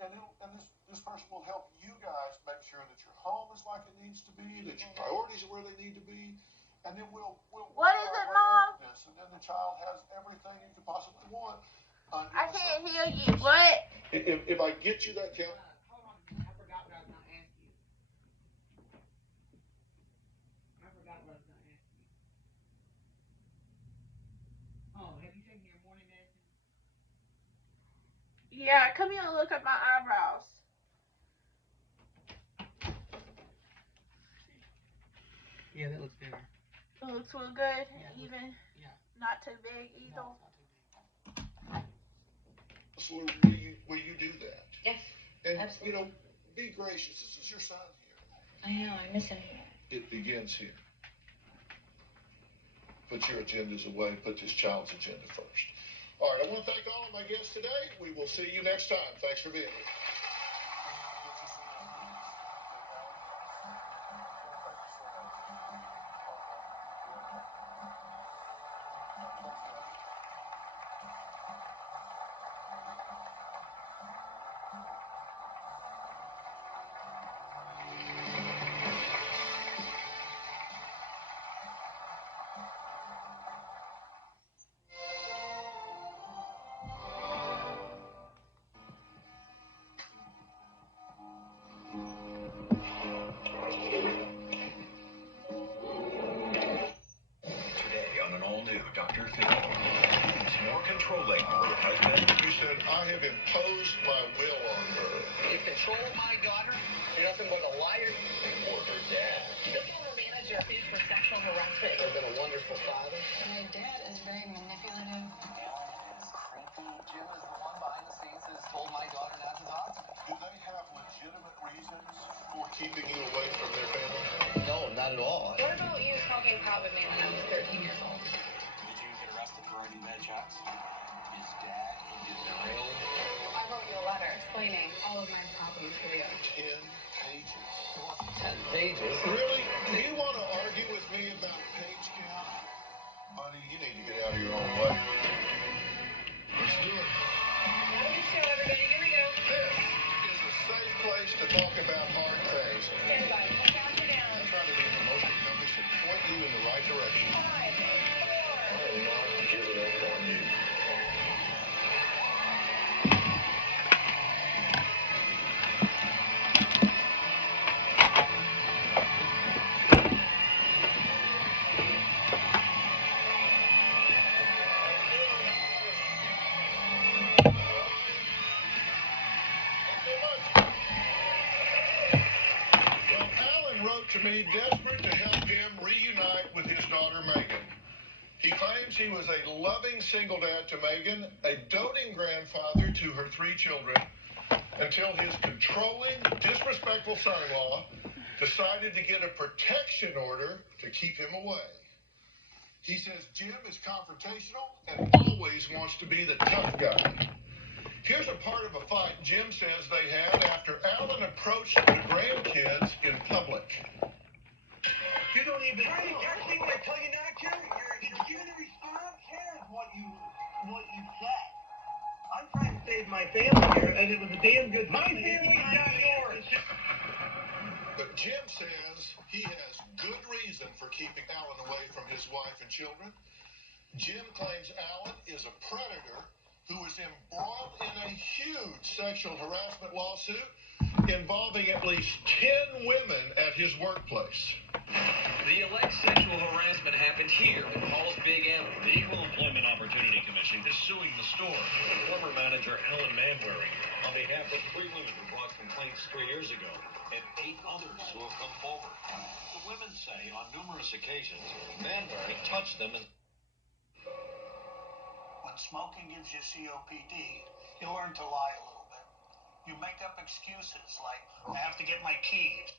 this person will help you guys make sure that your home is like it needs to be, that your priorities are where they need to be, and then we'll What is it, Mom? this, and then the child has everything you could possibly want. I can't hear you. What? If I get you that count. Hold on a minute. I forgot what I was going to ask you. Oh, have you taken your morning medicine? Yeah, come here and look at my eyebrows. Yeah, that looks better. It looks real good. Yeah, Even. Yeah. Not too big either. No, it's not too big. So will you do that? Yes, And, absolutely. you know, be gracious. This is your son here. I know, I miss him. It begins here. Put your agendas away. Put this child's agenda first. All right, I want to thank all of my guests today. We will see you next time. Thanks for being here. Dr. Phil. He's more controlling over her husband. You said, I have imposed my will on her. You control my daughter? You're nothing but a liar. Or her dad. The former manager is for sexual harassment. I've been a wonderful father. My dad is very manipulative. It's creepy. Jim is the one behind the scenes who's told my daughter not to talk to me. Do they have legitimate reasons for keeping you away from their family? No, not at all. What about you smoking pot with me when I was 13 years old? Did you get arrested for writing bad checks? His dad is real. I wrote you a letter explaining all of my problems for you. 10 pages. 10 pages? Really? Do you want to argue with me about page count? Buddy, you need to get out of your own way. Let's do it. Now we show everybody. Here we go. This is a safe place to talk about hard things. Stand by. Count you down. I'm trying to be an emotional compass and point you in the right direction. 5, 4. I am not giving up on you. Alan wrote to me desperate to help him reunite with his daughter Megan. He claims he was a loving single dad to Megan, a doting grandfather to her 3 children, until his controlling, disrespectful son-in-law decided to get a protection order to keep him away. He says Jim is confrontational and always wants to be the tough guy. Here's a part of a fight Jim says they had after Alan approached the grandkids in public. You don't even try to catch me when I tell you not to. You're gonna respond. Cares what you say. I'm trying to save my family here, and it was a damn good. My family's not yours. But Jim says he has good reason for keeping Alan away from his wife and children. Jim claims Alan is a predator who was embroiled in a huge sexual harassment lawsuit involving at least 10 women at his workplace. The alleged sexual harassment happened here at Paul's Big M. The Equal Employment Opportunity Commission Pharmacy is suing the store. Former manager Alan Manwaring, on behalf of 3 women who brought complaints 3 years ago, and 8 others who have come forward. The women say on numerous occasions, Manwaring touched them and... When smoking gives you COPD, you learn to lie a little bit. You make up excuses like, I have to get my keys.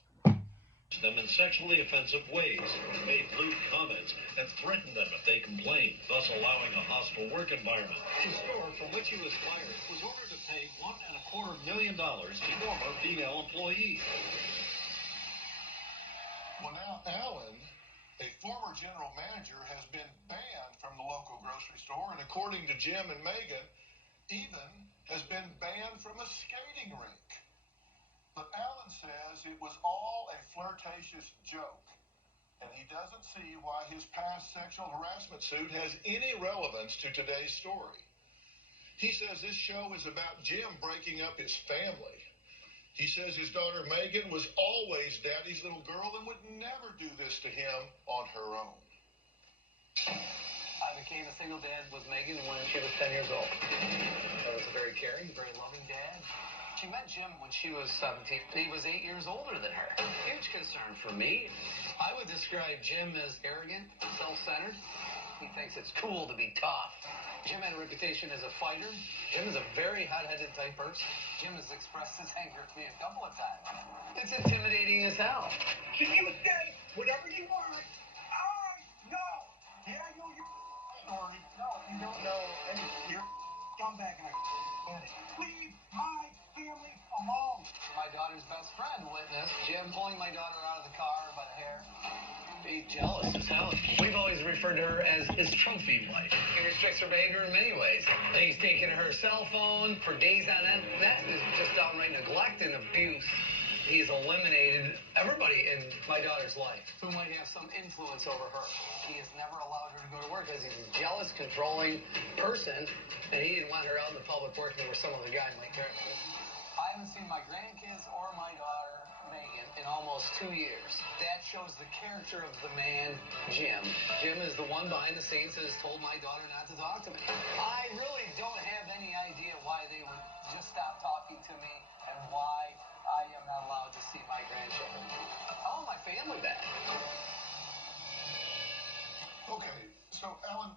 them in sexually offensive ways, made lewd comments, and threatened them if they complained, thus allowing a hostile work environment. The store from which he was fired was ordered to pay $1.25 million to former female employees. Well, now Alan, a former general manager, has been banned from the local grocery store, and according to Jim and Megan, even has been banned from a skating rink. But Alan says it was all a flirtatious joke, and he doesn't see why his past sexual harassment suit has any relevance to today's story. He says this show is about Jim breaking up his family. He says his daughter Megan was always Daddy's little girl and would never do this to him on her own. I became a single dad with Megan when she was 10 years old. I was a very caring, very loving dad. She met Jim when she was 17. He was 8 years older than her. Huge concern for me. I would describe Jim as arrogant, self-centered. He thinks it's cool to be tough. Jim had a reputation as a fighter. Jim is a very hot-headed type person. Jim has expressed his anger to me a couple of times. It's intimidating as hell. Can you say whatever you want? I know. Yeah, I know your story. No, you don't know any. You're scumbag and I get it. Leave my family alone. My daughter's best friend witnessed Jim pulling my daughter out of the car by the hair. He's jealous as hell. We've always referred to her as his trophy wife. He restricts her behavior in many ways. He's taken her cell phone for days on end. That is just downright neglect and abuse. He's eliminated everybody in my daughter's life who might have some influence over her. He has never allowed her to go to work because he's a jealous, controlling person, and he didn't want her out in the public working where some other guy might care. I haven't seen my grandkids or my daughter, Megan, in almost 2 years. That shows the character of the man, Jim. Jim is the one behind the scenes that has told my daughter not to talk to me. I really don't have any idea why they would just stop talking to me and why I am not allowed to see my grandchildren. I want my family back. Okay, so Alan,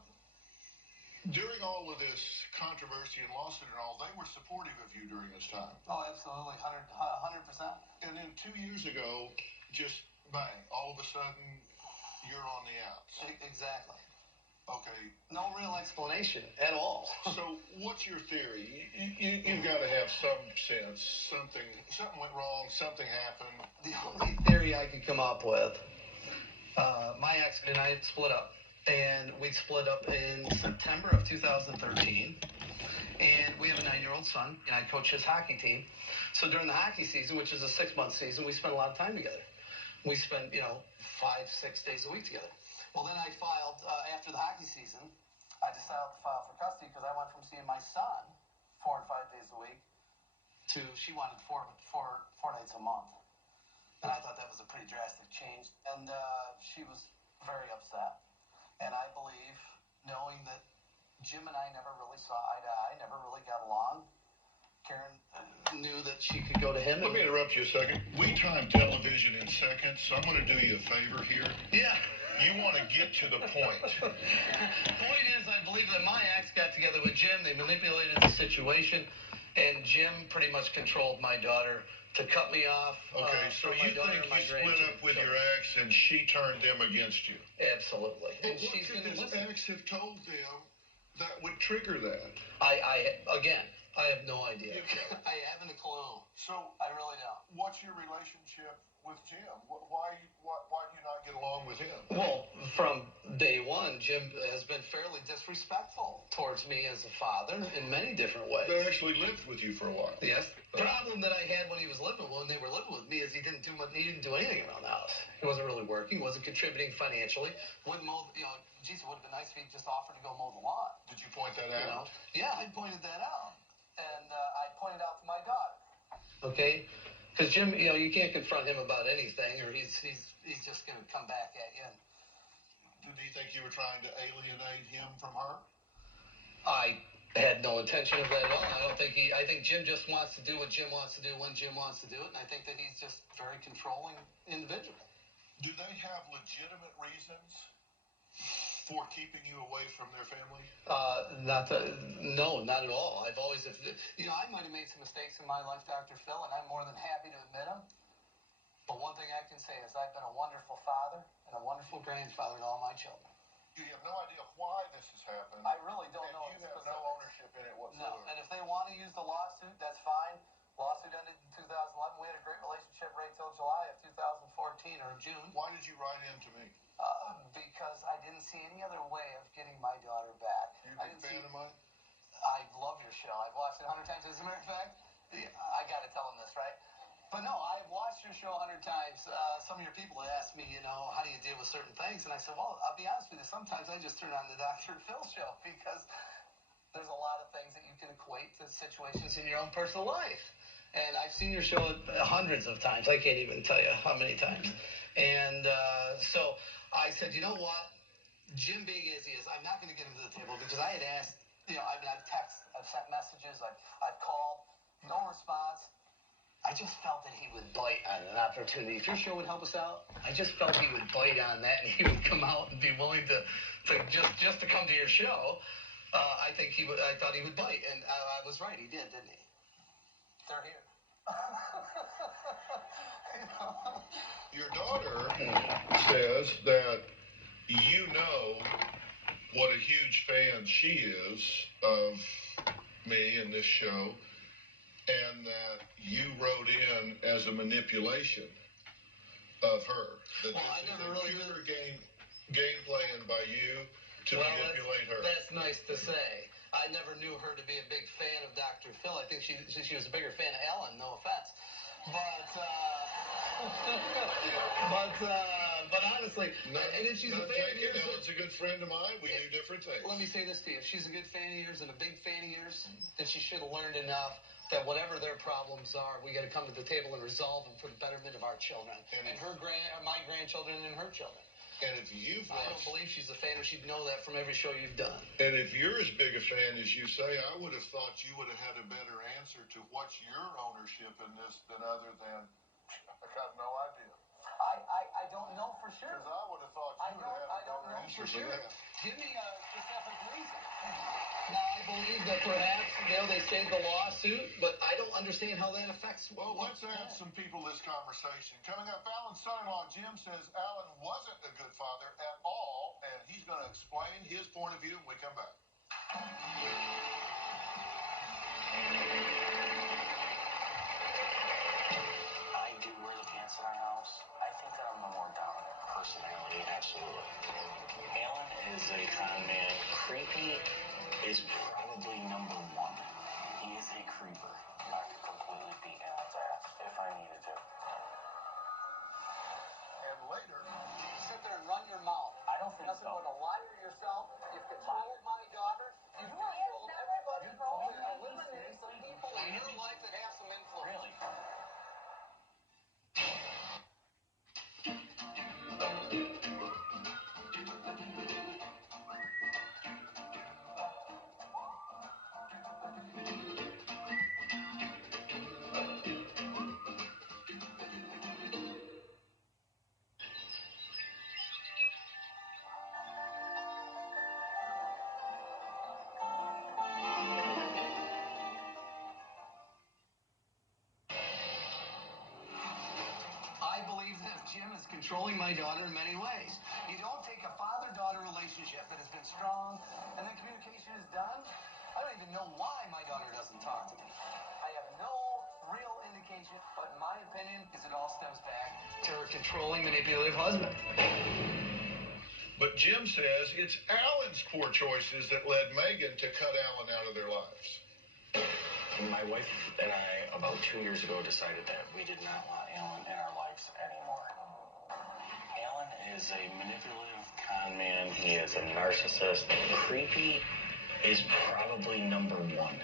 during all of this controversy and lawsuit and all, they were supportive of you during this time. Oh, absolutely, 100%. And then 2 years ago, just bang, all of a sudden, you're on the outs. Exactly. Okay. No real explanation at all. So what's your theory? You've got to have some sense. Something went wrong, something happened. The only theory I could come up with, my ex and I split up. And we split up in September of 2013. And we have a 9-year-old son, and I coach his hockey team. So during the hockey season, which is a 6-month season, we spent a lot of time together. We spent, 5-6 days a week together. Well, then I filed, after the hockey season, I decided to file for custody because I went from seeing my son 4 and 5 days a week to she wanted four nights a month. And I thought that was a pretty drastic change. And she was very upset. And I believe, knowing that Jim and I never really saw eye to eye, never really got along, Karen knew that she could go to him. Let me interrupt you a second. We time television in seconds, so I'm going to do you a favor here. Yeah. You want to get to the point. The point is, I believe that my ex got together with Jim. They manipulated the situation, and Jim pretty much controlled my daughter to cut me off. Okay, so you think you split up with your ex and she turned them against you? Absolutely. But what could this ex have told them that would trigger that? I have no idea. I haven't a clue. So I really don't. What's your relationship with Jim? Why do you not get along with him? Well, from day one, Jim has been fairly disrespectful towards me as a father in many different ways. They actually lived with you for a while. Yes. The problem that I had when they were living with me is he didn't do anything around the house. He wasn't really working, wasn't contributing financially. Wouldn't mow, geez, it would have been nice if he just offered to go mow the lawn. Did you point that out? Yeah, I pointed that out. And I pointed out to my daughter. Okay? Because Jim, you can't confront him about anything, or he's just going to come back at you. Do you think you were trying to alienate him from her? I had no intention of that at all. I think Jim just wants to do what Jim wants to do when Jim wants to do it, and I think that he's just a very controlling individual. Do they have legitimate reasons for keeping you away from their family? No, not at all. I've always, I might have made some mistakes in my life, Dr. Phil, and I'm more than happy to admit them. But one thing I can say is I've been a wonderful father and a wonderful grandfather to all my children. You have no idea why this has happened. I really don't know. And you have no ownership in it whatsoever. No, and if they want to use the lawsuit, that's fine. Lawsuit ended in 2011. We had a great relationship right till July of 2014 or June. Why did you write in to me? Because I didn't see any other way of getting my daughter back. You're a big fan of mine? I love your show. I've watched it 100 times. As a matter of fact, I got to tell him this, right? But no, I've watched your show 100 times. Some of your people have asked me, how do you deal with certain things? And I said, well, I'll be honest with you. Sometimes I just turn on the Dr. Phil show because there's a lot of things that you can equate to situations in your own personal life. And I've seen your show hundreds of times. I can't even tell you how many times. And so I said, you know what? Jim, big as he is, I'm not going to get him to the table because I had asked, I've texted, I've sent messages, I've called, no response. I just felt that he would bite on an opportunity. If your show would help us out, I just felt he would bite on that and he would come out and be willing to just to come to your show. I thought he would bite, and I was right. He did, didn't he? They're here. Your daughter says that you know what a huge fan she is of me and this show, and that you wrote in as a manipulation of her. That Well, I this is never a really computer game plan by you to manipulate her. That's nice to say. I never knew her to be a big fan of Dr. Phil. I think she was a bigger fan of Ellen, no offense. But honestly, and if she's a fan of yours, Ellen's a good friend of mine. We do different things. Let me say this to you. If she's a good fan of yours and a big fan of yours, then she should have learned enough that whatever their problems are, we got to come to the table and resolve them for the betterment of our children and my grandchildren and her children. And if you've I don't believe she's a fan, or she'd know that from every show you've done. And if you're as big a fan as you say, I would have thought you would have had a better answer to what's your ownership in this than other than, I got no idea. I don't know for sure. Because I would have thought you would have had a better answer for sure. that. Give me a specific reason. Now, I believe that perhaps they saved the lawsuit, but I don't understand how that affects. Well, let's add some people to this conversation. Coming up, Alan's son-in-law Jim says Alan wasn't a good father at all, and he's going to explain his point of view when we come back. I do wear the pants in our house. I think that I'm the more dominant personality, absolutely. Alan is a con man. Creepy is probably number one. He is a creeper. I could completely beat Alan's ass if I needed to. And later, Sit there and run your mouth. I don't think Nothing so. but a liar yourself. You've controlled my daughter. You've controlled everybody. You're eliminating some people in your life that have some influence. Really? I believe that Jim is controlling my daughter in many ways. You don't take a father-daughter relationship that has been strong and then communication is done. I don't even know why my daughter doesn't talk to me. I have no real indication, but in my opinion is it all stems back to her controlling, manipulative husband. but Jim says it's Alan's poor choices that led Megan to cut Alan out of their lives. My wife and I, about 2 years ago, decided that we did not want Alan in our lives anymore. Alan is a manipulative con man. He is a narcissist. Creepy is probably number one.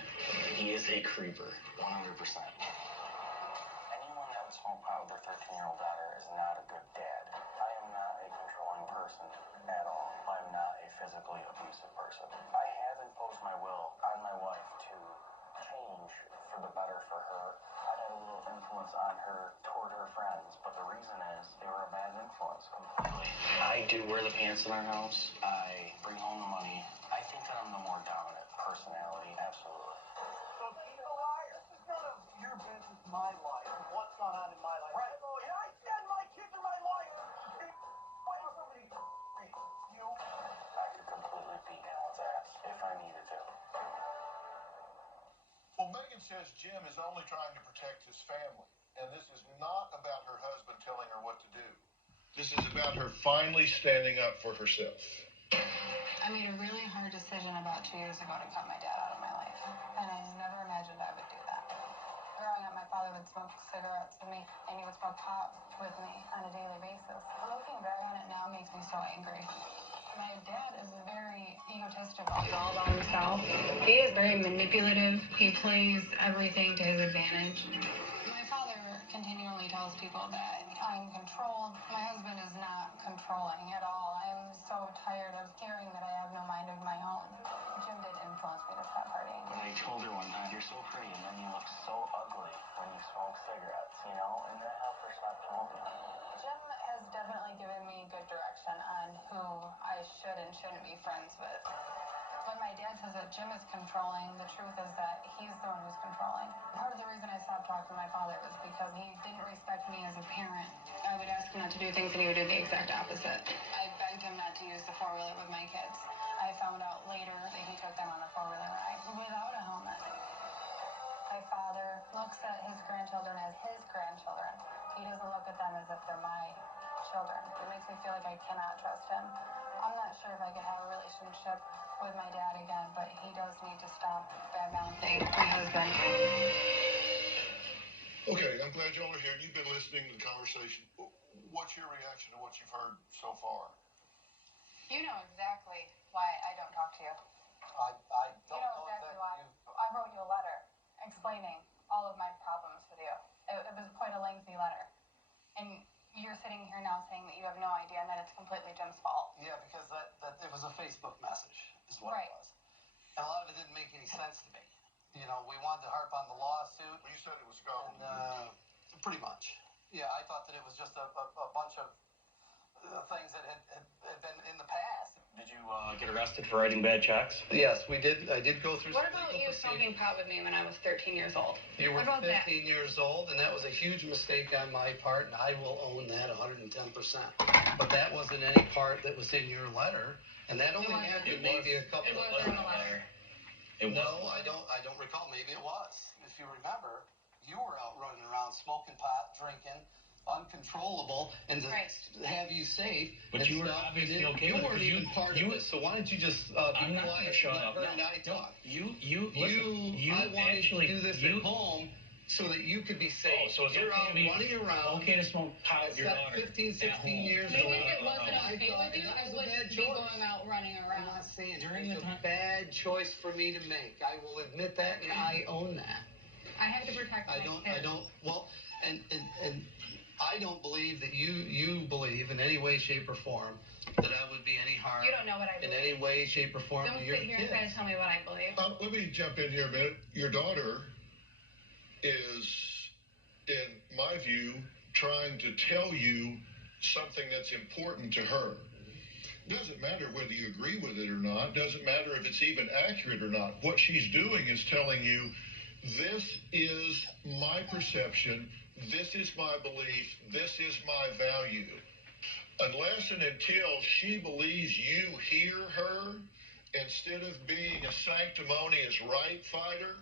He is a creeper, 100%. Anyone that would smoke pot with their 13-year-old daughter is not a good dad. I am not a controlling person at all. I'm not a physically abusive person. I have imposed my will influence on her toward her friends, but the reason is they were a bad influence completely. I do wear the pants in our house. I bring home the money. I think that I'm the more dominant personality, absolutely. So he's a liar. This is none of your business, my life, and what's gone on in my life. Right. I said my kids are my life. Stay away from me. You. I could completely beat Alan's ass if I needed to. Well, Megan says Jim is only trying to protect his family, and this is not about her husband telling her what to do. This is about her finally standing up for herself. I made a really hard decision about 2 years ago to cut my dad out of my life, and I never imagined I would do that. Growing up, my father would smoke cigarettes with me, and he would smoke pot with me on a daily basis. Looking back on it now makes me so angry. My dad is very egotistical. He's all about himself. He is very manipulative. He plays everything to his advantage. My father continually tells people that I'm controlled. My husband is not controlling at all. I'm so tired of hearing that I have no mind of my own. Jim did influence me to stop partying. When I told her one time, you're so pretty, and then you look so ugly when you smoke cigarettes, you know, and that helped her stop smoking. Jim has definitely given me good direction on who I should and shouldn't be friends with. When my dad says that Jim is controlling, the truth is that he's the one who's controlling. Part of the reason I stopped talking to my father was because he didn't respect me as a parent. I would ask him not to do things and he would do the exact opposite. I begged him not to use the four-wheeler with my kids. I found out later that he took them on a four-wheeler ride without a helmet. My father looks at his grandchildren as his grandchildren. He doesn't look at them as if they're my children. It makes me feel like I cannot trust him. I'm not sure if I could have a relationship with my dad again, but he does need to stop bad-mouthing my husband. Okay, I'm glad y'all are here. You've been listening to the conversation. What's your reaction to what you've heard so far? You know exactly why I don't talk to you. I don't know exactly why. I wrote you a letter explaining all of my problems with you. It was quite a lengthy letter. And you're sitting here now saying that you have no idea and that it's completely Jim's fault. Yeah, because that it was a Facebook message, is what Right. it was. And a lot of it didn't make any sense to me. You know, we wanted to harp on the lawsuit. Well, you said it was gone. And, pretty much. Yeah, I thought that it was just a bunch of things that had been in the past. Did you get arrested for writing bad checks? Yes, we did. I did go through What some about legal you smoking pot with me when I was 13 years old? You were What about 15 years old, and that was a huge mistake on my part, and I will own that 110%. But that wasn't any part that was in your letter, and that only happened maybe a couple of It was in the letter. No, I don't recall. Maybe it was. If you remember, you were out running around smoking pot, drinking, uncontrollable, and to have you safe. But you were obviously okay with it. You weren't even part of this. So why don't you just be I'm not quiet gonna shut and up. let her and I talk? I wanted actually to do this at home so that you could be safe. Oh, so it's You're okay out to be running around. Okay to smoke pot with your At daughter. 15, 16 years Maybe old. if it wasn't I okay thought with you, that I was a wouldn't bad be choice. going out running I'm around. not saying During it's the a time- bad choice for me to make. I will admit that, and I own that. I have to protect my kids. Well, and I don't believe that you believe in any way, shape, or form that I would be any harm. You don't know what I believe. In any way, shape, or form Don't to your sit here kids. and try to tell me what I believe. Let me jump in here a minute. Your daughter is, in my view, trying to tell you something that's important to her. Doesn't matter whether you agree with it or not. Doesn't matter if it's even accurate or not. What she's doing is telling you, this is my perception. This is my belief. This is my value. Unless and until she believes you hear her, instead of being a sanctimonious right fighter,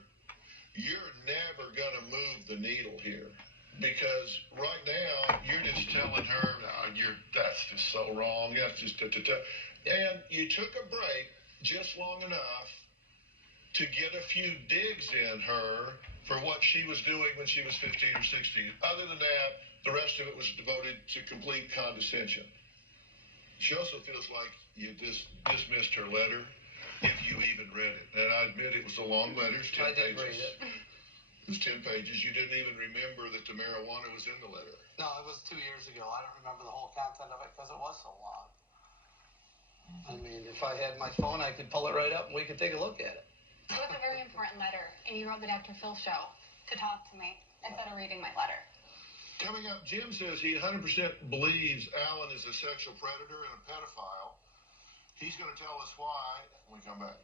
you're never going to move the needle here. Because right now, you're just telling her, that's just so wrong. That's just And you took a break just long enough to get a few digs in her for what she was doing when she was 15 or 16. Other than that, the rest of it was devoted to complete condescension. She also feels like you dismissed her letter, if you even read it. And I admit it was a long letter, it's 10 I did pages. read it. It was 10 pages. You didn't even remember that the marijuana was in the letter. No, it was 2 years ago. I don't remember the whole content of it because it was so long. I mean, if I had my phone, I could pull it right up and we could take a look at it. It was a very important letter, and you wrote the Dr. Phil show to talk to me. instead of reading my letter. Coming up, Jim says he 100% believes Alan is a sexual predator and a pedophile. He's going to tell us why when we come back.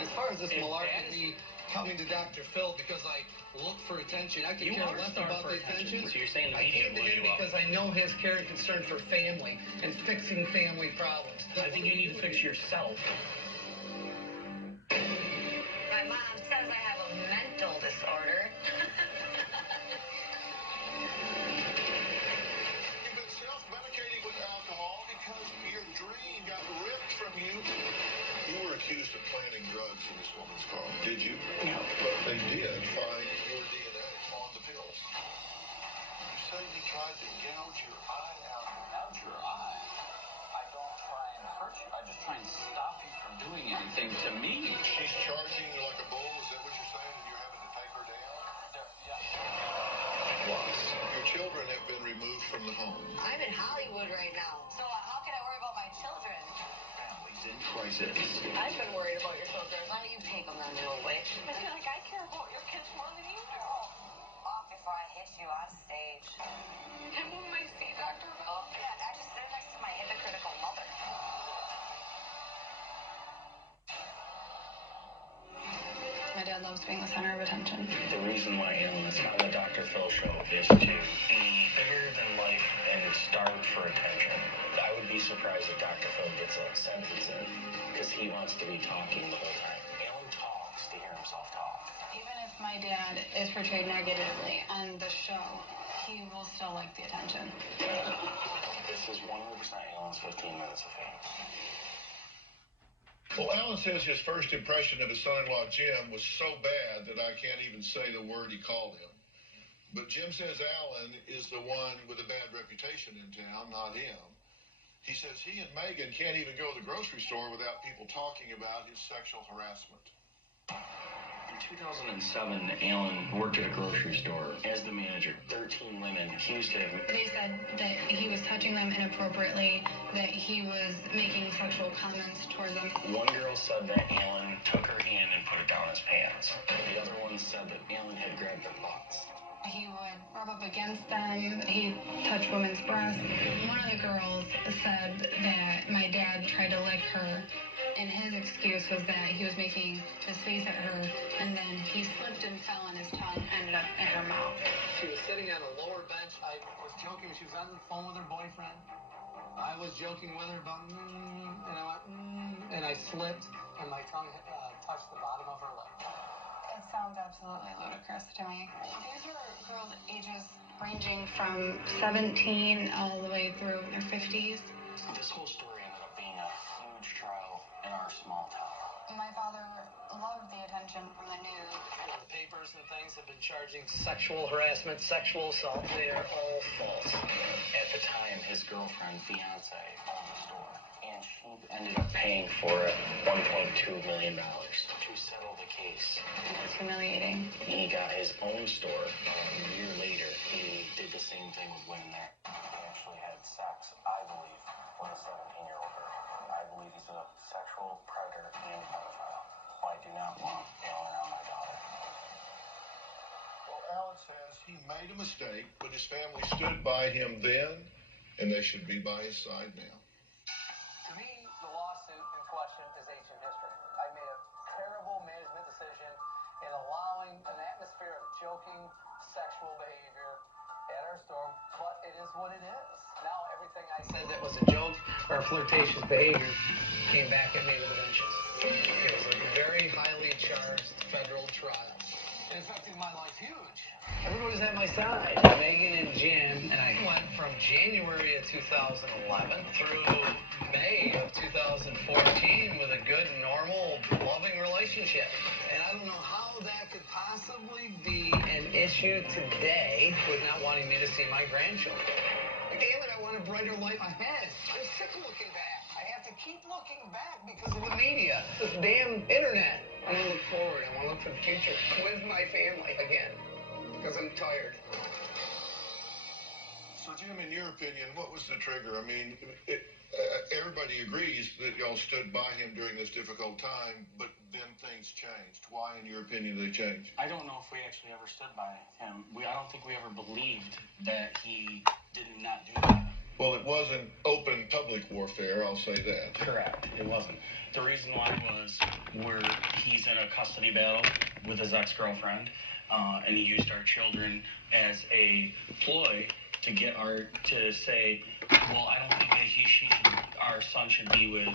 As far as this malarkey, me coming to Dr. Phil because I look for attention, I could care less about the attention. So you're saying the I media came to blew him you up? because I know his care and concern for family and fixing family problems. I think you need to fix yourself. My mom says I have a mental disorder. You've been self-medicating with alcohol because your dream got ripped from you. You were accused of planting drugs in this woman's car, did you? No. But they did find your DNA on the pills. You say you tried to gouge your eye out. Gouge your eye? I don't try and hurt you. I just try and stop you from doing anything to me. She's charging you like a bull. Is that what you're saying? And you're having to take her down? Yeah. Plus, your children have been removed from the home. I'm in Hollywood right now, so how can I worry about my children? Family's in crisis. I've been worried about your children. Why don't you take them then, little witch? I feel like I care about your kids more than you do. Off before I hit you on stage. And when I see Dr. Phil, Yeah, I just sit next to my hypocritical mother. my dad loves being the center of attention. The reason why Alan is on the Dr. Phil show is to be bigger than life and starve for attention. I would be surprised if Dr. Phil gets a sentence in because he wants to be talking the whole time. Alan talks to hear himself talk. Even if my dad is portrayed negatively on the show, he will still like the attention. This is 100% Alan's 15 minutes of fame. Well, Alan says his first impression of his son-in-law, Jim, was so bad that I can't even say the word he called him. But Jim says Alan is the one with a bad reputation in town, not him. He says he and Megan can't even go to the grocery store without people talking about his sexual harassment. In 2007, Alan worked at a grocery store as the manager. 13 women accused him. They said that he was touching them inappropriately, that he was making sexual comments towards them. One girl said that Alan took her hand and put it down his pants. The other one said that Alan had grabbed their butts. He would rub up against them. He'd touch women's breasts. One of the girls said that my dad tried to lick her, and his excuse was that he was making his face at her, and then he slipped and fell, and his tongue ended up in her mouth. She was sitting on a lower bench. I was joking. She was on the phone with her boyfriend. I was joking with her about, and I went, and I slipped, and my tongue touched the bottom of her lip. It sounds absolutely ludicrous to me. These were girls ages ranging from 17 all the way through their 50s. This whole story ended up being a huge trial in our small town. My father loved the attention from the news. The papers and things have been charging sexual harassment, sexual assault. They are all false. At the time, his girlfriend, fiance, owned the store, and she ended up paying for it $1.2 million to settle the case. It's humiliating. He got his own store. A year later, he did the same thing with women there. He actually had sex, I believe, with a 17-year-old girl. I believe he's a sexual predator and pedophile. I do not want Alan around my daughter. Well, Alan says he made a mistake, but his family stood by him then, and they should be by his side now. To me, the lawsuit in question is ancient history. I made a terrible management decision in allowing an atmosphere of joking sexual behavior at our store, but it is what it is. Now everything I said that was a joke or flirtatious behavior came back at me with a vengeance. It was a very highly charged federal trial. It affected my life huge. Everybody's at my side. Megan and Jim, and I went from January of 2011 through May of 2014 with a good, normal, loving relationship. And I don't know how that could possibly be an issue today with not wanting me to see my grandchildren. Damn it, I want a brighter life ahead. I'm sick of looking back. I have to keep looking back because of the media, this damn internet. I want to look forward. I want to look for the future with my family again because I'm tired. So, Jim, in your opinion, what was the trigger? I mean, everybody agrees that y'all stood by him during this difficult time, but then things changed. Why, in your opinion, they changed? I don't know if we actually ever stood by him. I don't think we ever believed that he did not do that. Well, it wasn't open public warfare, I'll say that. Correct. It wasn't. The reason why was he's in a custody battle with his ex-girlfriend, and he used our children as a ploy to get to say, well, I don't think that our son should be with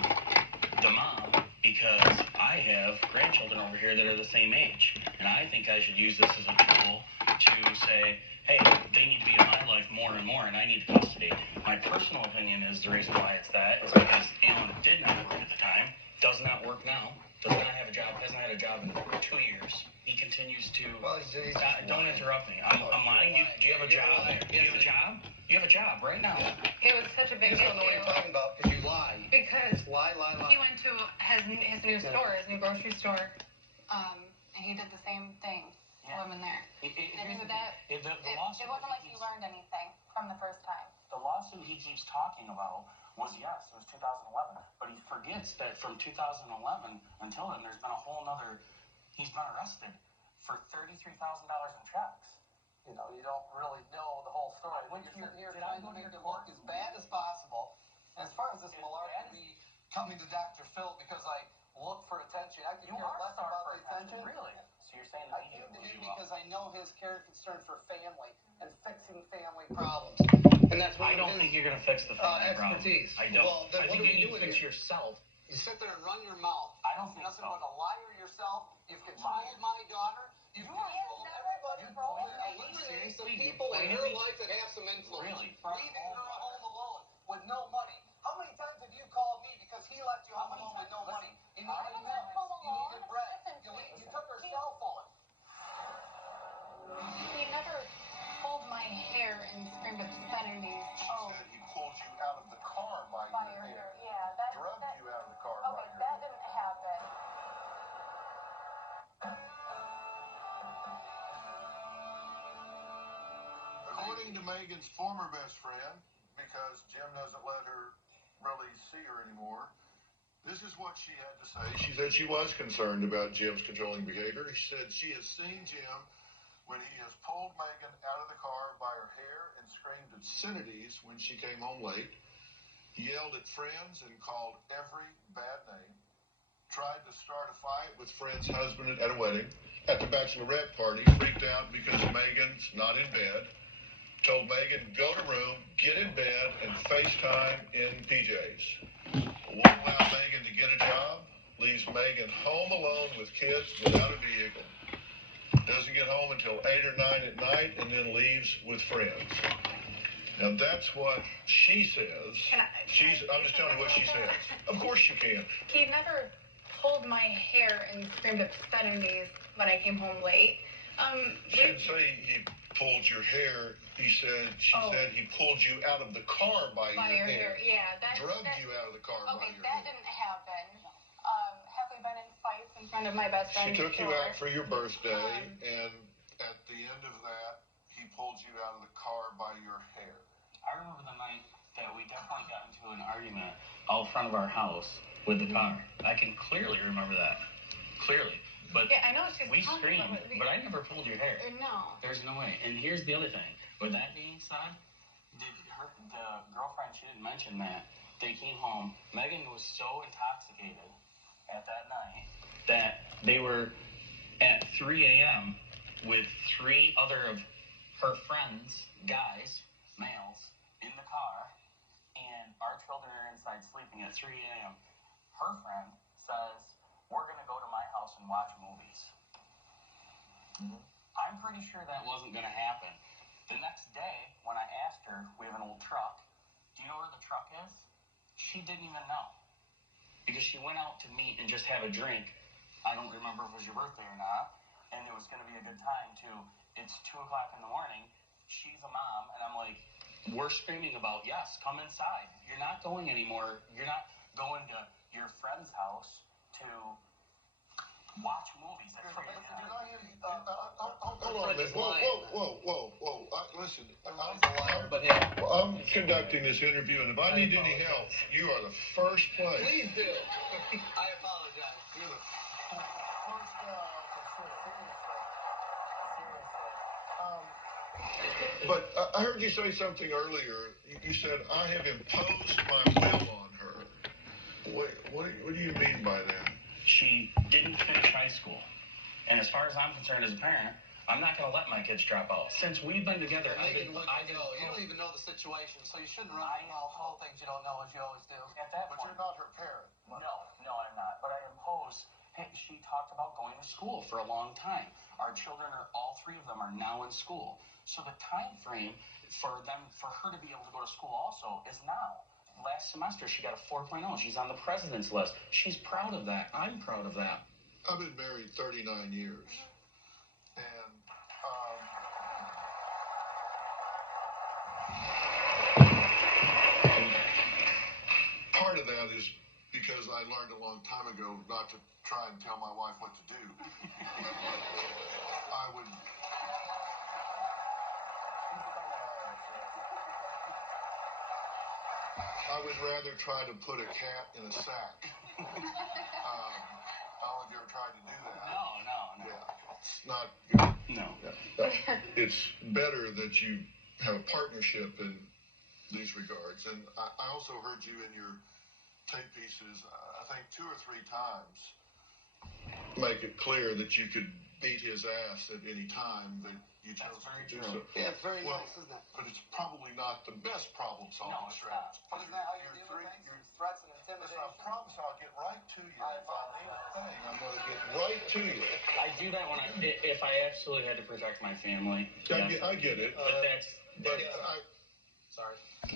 the mom because I have grandchildren over here that are the same age, and I think I should use this as a tool to say, hey, they need to be in my life more and more, and I need custody. My personal opinion is the reason why it's that is because Alan did not work at the time, does not work now, does not have a job, hasn't had a job in 2 years. He continues to... Well, don't interrupt me. I'm lying. Do you have a job? Do you have a job? You have a job right now. It was such a big issue. You don't know what you're talking about because you lie. Because lie. He went to his new store, his new grocery store, and he did the same thing to women there. I think that it wasn't like he learned anything from the first time. The lawsuit he keeps talking about was, yes, it was 2011, but he forgets that from 2011 until then, there's been a whole nother, he's been arrested for $33,000 in checks. You know, you don't really know the whole story. When you're sitting here trying to make it look as bad as possible, as far as this malarkey coming to Dr. Phil because I look for attention, I can care less about the attention. Really? So you're saying I came to him because I know his care concern for family and fixing family problems. And that's I don't think you're going to fix the family expertise. I don't. Well, then I what think do we you do need to with fix it? yourself. You sit there and run your mouth. I don't think nothing so. but a liar yourself. You've controlled my daughter. You've controlled everybody. Eliminating some people in her life that have some influence. Really? Leaving her home alone with no money. How many times have you called me because he left you home alone with no money? You needed milk. You needed bread. You took her cell phone. He never pulled my hair and screamed obscenities. She said he pulled you out of the car by your hair. Yeah, Drugged you out of the car by your that didn't happen. According to Megan's former best friend, because Jim doesn't let her really see her anymore, this is what she had to say. She said she was concerned about Jim's controlling behavior. She said she has seen Jim when he has pulled Megan out of the car by her hair and screamed obscenities when she came home late. He yelled at friends and called every bad name. Tried to start a fight with friend's husband at a wedding. At the bachelorette party, freaked out because Megan's not in bed. Told Megan, go to room, get in bed, and FaceTime in PJs. Won't allow Megan to get a job. Leaves Megan home alone with kids without a vehicle. Doesn't get home until 8 or 9 at night and then leaves with friends. Now that's what she says. I'm just telling you what she says. Of course you can. He never pulled my hair and screamed obscenities when I came home late. She didn't say he pulled your hair. She said he pulled you out of the car by your hair. Yeah, drugged you out of the car by your hair. That didn't happen. Have we been in fights in front of my best friend? She took you out for your birthday, and at the end of that, he pulled you out of the car by your hair. I remember the night that we definitely got into an argument out front of our house with the car. I can clearly remember that. Clearly. But yeah, I know she's we screamed, but I never pulled your hair. No. There's no way. And here's the other thing. With that being said, the girlfriend, she didn't mention that. They came home. Megan was so intoxicated at that night that they were at 3 a.m. with 3 other of her friends, guys, males, in the car, and our children are inside sleeping at 3 a.m. Her friend says, we're going to go to my house and watch movies. Mm-hmm. I'm pretty sure that wasn't going to happen. The next day, when I asked her, we have an old truck. Do you know where the truck is? She didn't even know. Because she went out to meet and just have a drink. I don't remember if it was your birthday or not. And it was going to be a good time, too. It's 2 o'clock in the morning. She's a mom. And I'm like, we're screaming about, yes, come inside. You're not going anymore. You're not going to your friend's house to watch movies. Hold on a minute. Whoa. Listen, I'm conducting this interview, and if I need any help, you are the first place. Please do. I apologize. But I heard you say something earlier. You said, I have imposed my will on her. Wait, what do you mean by that? She didn't finish high school. And as far as I'm concerned as a parent, I'm not going to let my kids drop out. Since we've been together, You don't even know the situation, so you shouldn't run all things you don't know as you always do. At that But point, you're not her parent. no, I'm not. But I impose. Hey, she talked about going to school for a long time. Our children all three of them are now in school. So the time frame for her to be able to go to school also is now. Last semester, she got a 4.0. She's on the president's list. She's proud of that. I'm proud of that. I've been married 39 years. And, part of that is because I learned a long time ago not to try and tell my wife what to do. I would rather try to put a cat in a sack. I don't know if you ever tried to do that. No. Yeah, it's not good. No. Yeah. It's better that you have a partnership in these regards. And I also heard you in your tape pieces, I think 2 or 3 times, make it clear that you could beat his ass at any time that you chose to do so. Yeah, it's very nice, isn't it? But it's probably not the best problem-solving strategy. But isn't that how you deal with things? Your threats and intimidation? Listen, I promise I'll get right to you. If I need a thing, I'm going to get right to you. I do that if I absolutely had to protect my family. I get it. But that's. But I, Sorry.